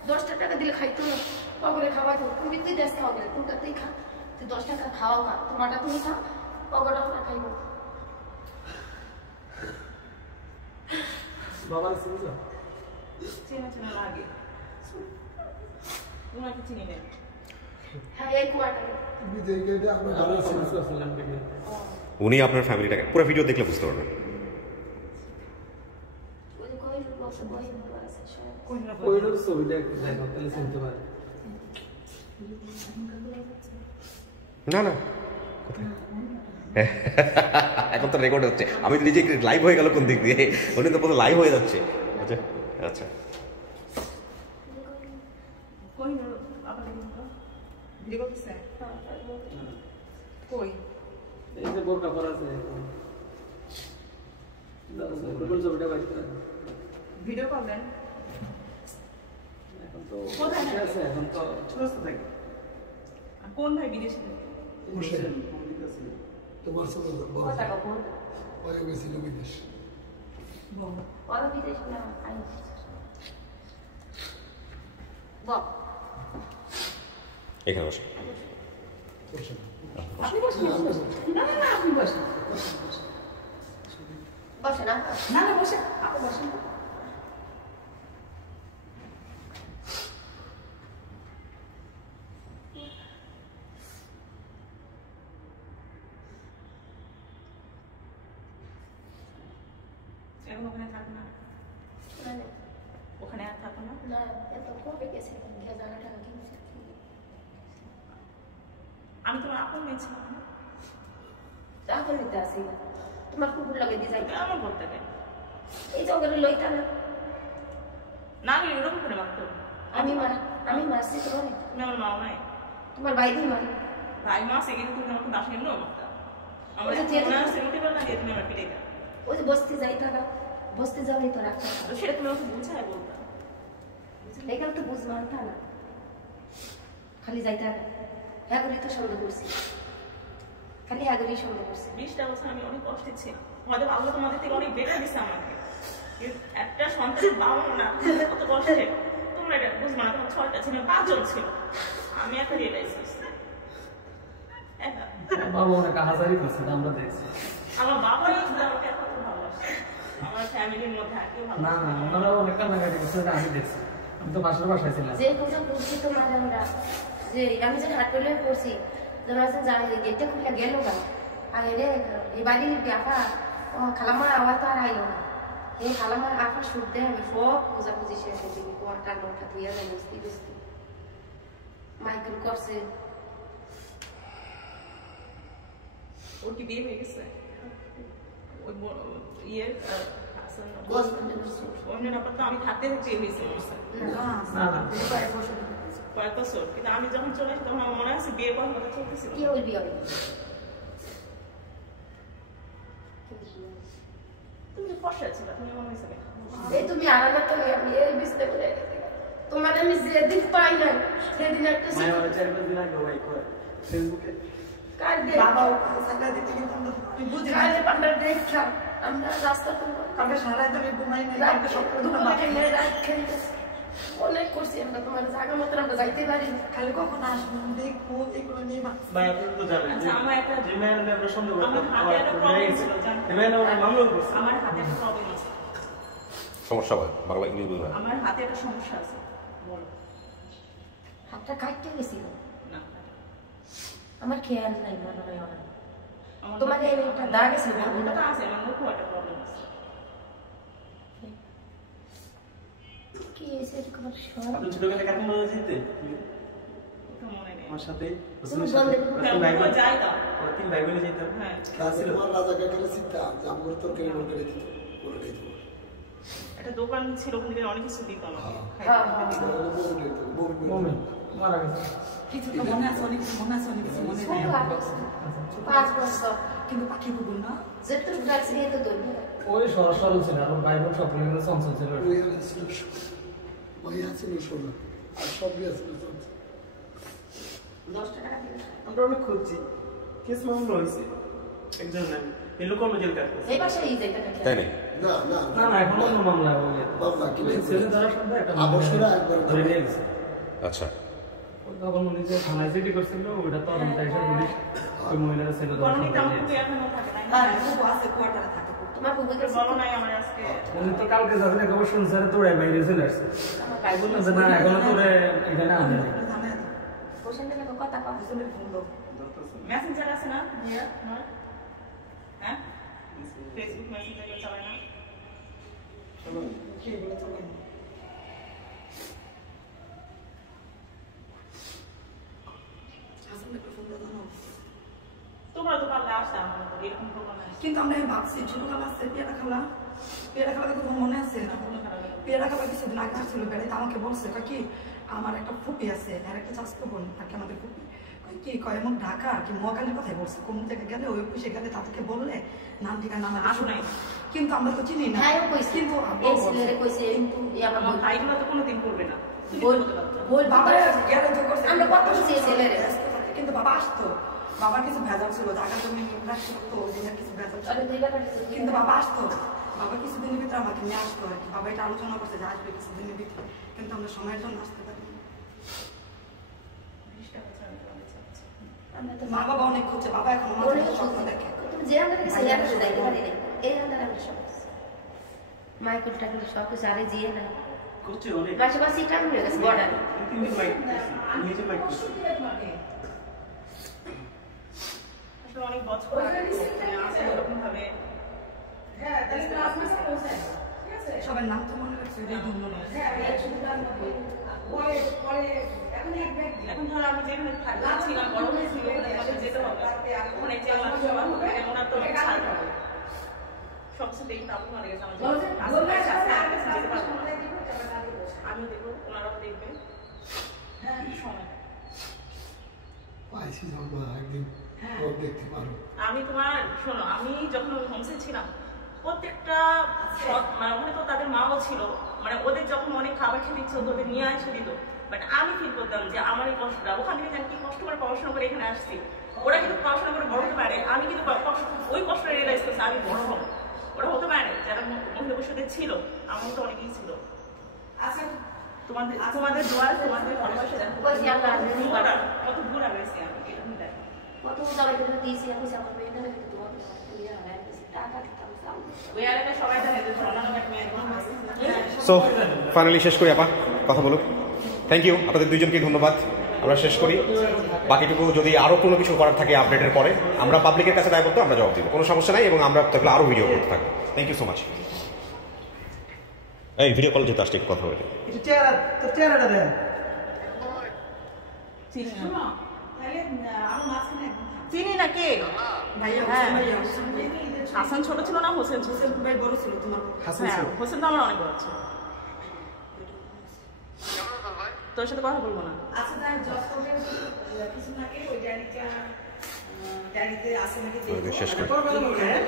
10 টাকা দিলে খাইতো না, পগলে খাওয়াইতো। তুমি তুই দেশ খাওয়া গেলে তুই তুই খা, তুই 10 টাকা খাওয়াও খা, তোমারটা তুমি খা, পগটা ওরা খাইব। বাবার চিনছ? চেনা চেনা লাগে, তোমাকে চিনি না। হ্যাঁ, এই কুয়াটা উনি আপনার ফ্যামিলিটাকে পুরো ভিডিও দেখলে বুঝতে পারবেন। না না এখন তো রেকর্ড হচ্ছে, আমি নিজে লাইভ হয়ে গেল কোন দিক দিয়ে, উনি তো পুরো লাইভ হয়ে যাচ্ছে। আচ্ছা আচ্ছা, বোরকা পরা আছে ভিডিও কল দেন। এখন তো আছে, এখন তো ছোট থাকে। কোন ভাই বিদেশে? তোমার গেছিল বিদেশ। এখানে বসে। আপনি বসেন না, না আপনি বসেন, বসে না, না না বসে, আপনি বসেন। এখন ওখানে থাকো না? ওখানে আর থাকো না? না, এত কবে গেছে, জায়গাটা কিনছে। আমি তোমার আপন নিয়েছিলাম না, আপন নিতে আসি না, তোমার কুকুর লাগে দিয়ে যাই আমার বলতে গেলে এই জঙ্গলে লইটা না। না আমি এরকম করে মারতো। আমি মারছি তোমার, তুমি আমার মাও নাই, তোমার ভাই দিয়ে মারি। ভাই মাস এগিয়ে তুমি আমাকে বাসা এমনিও মারতাম। আমার সিকিউরিটি বেল না দিয়ে তুমি আমার পিঠে দাও। ওই যে বসতে যাই থাকা, বসতে যাওয়াই তো রাখতে তো সেটা তুমি আমাকে বুঝায় বলতাম। এখানে তো বুঝ মানতা না, খালি যাইতে হবে। হ্যাঁ বলি তো সন্দেহ করছি, খালি হ্যাঁ বলি সন্দেহ করছি। 20টা বছর আমি অনেক কষ্টে ছিলাম, হয়তো আল্লাহ তোমাদের থেকে অনেক বেকার দিচ্ছে আমাকে। একটা সন্তানের বাবা না কত কষ্টে, তোমরা এটা বুঝবা না। তোমার 6টা ছিল, 5 জন ছিল, আমি একটা রিয়েলাইজ করছি। বাবা অনেক হাজারি করছে, আমরা দেখছি। আমার বাবাই আমাকে এত ভালোবাসে, আমার ফ্যামিলির মধ্যে আর কেউ না ভালোবাসে না, ওনারা অনেক কান্নাকাটি করছে, এটা আমি দেখছি। আমি তো বাসায় ছিলাম। যে কথা বুঝছি তোমার আমরা, যে আমি যে হাটলে করছি, তোমার জানি গেটে খুলে গেল না, আর রে এই বাড়ির ব্যাপা খালামার আওয়াজ তো আর আইলো না। এই খালামার আফা সুখ দেয়, আমি সব পূজাপুজি শেষ হয়েছি, কোয়াটা নোটা দিয়ে যায় বসতি বসতি মাইকেল করছে। ওর কি বিয়ে হয়ে গেছে? ওই ইয়ে অন্য ব্যাপার তো আমি থাকতে চেয়ে হয়েছি কয়েক বছর, কিন্তু আমি যখন চলে আসি তখন আমার মনে আছে বিয়ে করার কথা চলতেছিল। কি হল বিয়ে? তুমি তো ফর্সা ছিল, তুমি মনে হয়েছে এই তুমি আরামে তো আমি এই বিস্তে করে তোমার আমি যেদিন পাই না সেদিন একটা দিন আগে ওই করে ফেসবুকে কার দে বাবা সাদা দিতে কিন্তু তুই বুঝি না যে পান্ডা দেখা আমরা রাস্তা কালকে সারা রাত আমি ঘুমাই নাই, কালকে সকালে রাত খেলতেছি, অনেক করছি আমরা, তোমার জায়গা মতো আমরা যাইতে পারি। খালি কখন আসবো দেখবো এগুলো নিয়ে ভাই আপনারা তো জানেন আচ্ছা, আমার একটা যে মেয়ের আমরা সন্দেহ করতাম, আমার হাতে একটা প্রবলেম ছিল, মামলা করছে। আমার হাতে একটা প্রবলেম আছে, সমস্যা হয় বাংলা ইংলিশ বুঝবে না। আমার হাতে একটা সমস্যা আছে। বল। হাতটা কাটতে গেছিল, না, আমার খেয়াল নাই মনে হয় আমার। আমার তোমার এই একটা দাগ আছে, ওটা তো আছে, আমার মুখে একটা প্রবলেম আছে। কি হয়েছে এরকম সব? আপনি ছোটবেলায় কাকুর বাড়ি যেতে ওটা মনে নেই। আমার সাথে তুমি বললে হ্যাঁ, যাই তো। ওরা 3 ভাই বোনে যেতাম। হ্যাঁ, তোমার রাজাকে গেলে চিন্তা যে আমার তরকারি বলে দিত বলে দিত একটা দোকান ছিল, ওখান থেকে অনেক কিছু দিত আমাকে। হ্যাঁ, মমি মারা গেছে। কিছু তো মনে আছে, অনেক কিছু মনে আছে, অনেক কিছু মনে নেই। 5 বছর কিন্তু পাখি বুবুল না যেটুকু রাখছি এই তো দৌড়। ওই সরল ছিল, আর ভাই বোন সকলে মিলে চঞ্চল ছিল। ওই আছে শোনা আর সবই আছে 10 টাকা দিলে আমরা অনেক খুঁজছি, কেস মামলা হয়েছে একজন নাম এলো কর্মজেল কাটছে। এই বাসায় এই যাইতে থাকে। তাই নাকি? না না না না, এখন অন্য মামলা হয়ে বাবা কি ছেলে ধরার সাথে একটা আবশ্যরা একবার ধরে নিয়ে গেছে। আচ্ছা, তখন উনি যে থানায় জিডি করছিল ওটা তদন্ত এসে পুলিশ ওই মহিলার ছেলে ধরার বলনি তো, সাথে আমার নিয়ে খুবই গেছে। এখনো থাকে নাই। হ্যাঁ বুবু আছে, কোয়ার্টারে থাকে বুবু। তোমার বুবু কাছে বলো নাই আমার আজকে। উনি তো কালকে যখন একবার শুনছে তোরে বাইরে চলে আসছে, তাই বললাম যে না এখনো তোরে এখানে আনে নাই। জানে না কোশ্চেন দিলে কথা কও। আসলে ফোন দাও। মেসেঞ্জার আছে না ভাইয়া তোমার? হ্যাঁ, ফেসবুক মেসেঞ্জার কেউ চালায় না? কি বলে তো বলি। আসলে ফোন দাও জানো। তোমরা তো পারলে আসতে আমার উপর, এরকম প্রবলেম আছে। কিন্তু আমরা ভাবছি ছোটবেলা আছে পেয়ারা খালা কিন্তু মনে আছে না? পেয়ারা খালা কিছুদিন আগে আসছিল বেড়াইতে, আমাকে বলছে কয় কি আমার একটা ফুপি আছে, আর একটা চাষতো বোন থাকে আমাদের ফুপি। কয় কি কয় এমন ঢাকা কি মহাকালের কথাই বলছে, কোন থেকে গেলে ওই অফিসে গেলে তাদেরকে বললে নাম ঠিকানা নাম আসো নাই। কিন্তু আমরা তো চিনি না। হ্যাঁ ও কইছে, কিন্তু এই ছেলেরে কইছে কিন্তু আমার আমার ভাইগুলো তো কোনোদিন করবে না। তুমি তো বল বলতে পারতো। বল বাবা বাবা গেলে তো করছে, আমরা কত কিছু ছেলেরে কিন্তু বাবা আসতো, বাবার কিছু ভেজাল ছিল, ঢাকা জমি রাখছিল তো ওই দিনের কিছু ভেজাল ছিল। আরে দুইবার কাটছে কিন্তু বাবা আসতো, বাবা কিছুদিনের ভিতরে আমাকে নিয়ে আসতো আর কি। বাবা এটা আলোচনা করছে যে আসবে কিছুদিনের ভিতরে, কিন্তু আমরা সময়ের জন্য আসতে পারিনি। 20 টাকা ছাড়া আমি তোমাকে চাচ্ছি। আমরা তো মা বাবা অনেক খুঁজছে, বাবা এখন বলে আমাদের স্বপ্ন দেখে। তুমি যে আমরা কাছে যাবে যাইতে পারি না, এই আমরা সব মাইকেল টাইম সব কিছু আরে জিয়ে না করছে অনেক মাসে মাসে টাইম হয়ে গেছে বর্ডার। কিন্তু মাইক নিজে মাইক করছে। আসলে অনেক বছর আগে আছে এরকম ভাবে। সবার নাম তো মনে রাখছে, এটাই ধন্যবাদ। এখন ধরো আমি যেখানে ছিলাম, বড় হয়েছি, ওখানে আমাদের যেতে হবে, ওখানে যে আমার সবার হবে, এমন আর তো ছাড় হবে। সবচেয়ে দেখি তাবু মারা গেছে আমার জীবনে। যেতে পারবো না। আমিও দেখবো, ওনারাও দেখবে। সময় পাইছি যখন একদিন রোদ দেখতে পারো আমি তোমার শোনো, আমি যখন হোমসে ছিলাম প্রত্যেকটা মানে ওখানে তো তাদের মাও ছিল, মানে ওদের যখন অনেক খাবার খেতে ইচ্ছে হতো ওদের নিয়ে এসে দিত, বাট আমি ফিল করতাম যে আমার এই কষ্টটা ওখান থেকে জানি কি কষ্ট করে পড়াশোনা করে এখানে আসছি। ওরা কিন্তু পড়াশোনা করে বড় হতে পারে, আমি কিন্তু ওই কষ্ট রিয়েলাইজ করছি আমি বড় হবো। ওরা হতে পারে যারা মহিলা পরিষদের ছিল, আমার মতো অনেকেই ছিল। আচ্ছা তোমাদের দোয়া, তোমাদের ভালোবাসা দেখো কইছি আল্লাহ জানি বাবা কত দূর আগাইছি আমি, এটা আমি দেখো। কত টাকা করে দিয়েছি আমি আমার মেয়েটা কিন্তু তোমাকে তুমি আর আমি টাকা দিতাম ওই এলাকায় সবাই জানে যে ঝর্ণা নামে একটা মেয়ের বোন আছে। সো ফাইনালি শেষ করি আপা, কথা বলুক। থ্যাংক ইউ, আপনাদের দুইজনকেই ধন্যবাদ। আমরা শেষ করি, বাকিটুকু যদি আরও কোনো কিছু করার থাকে আপডেটের পরে আমরা পাবলিকের কাছে দায়বদ্ধ, আমরা জবাব দিব, কোনো সমস্যা নাই, এবং আমরা তাহলে আরও ভিডিও করতে থাকবো। Thank you so much. এই ভিডিও কল যেতে আসছে, একটু কথা বলে। একটু চেহারা, তোর চেহারাটা দেখ। চিনি না কে? ভাইয়া হ্যাঁ। ভাইয়া হাসান ছোট ছিল না হোসেন ছিল? হোসেন ভাই বড় ছিল তোমার। হাসান হ্যাঁ, ছিল। হোসেন তো আমার অনেক বড় ছিল। তোর সাথে কথা বলবো না। আচ্ছা তাই জব করতে কিছু নাকি ওই ডায়েরিতে আসে নাকি শেষ করি। পরে কথা বলবো, হ্যাঁ?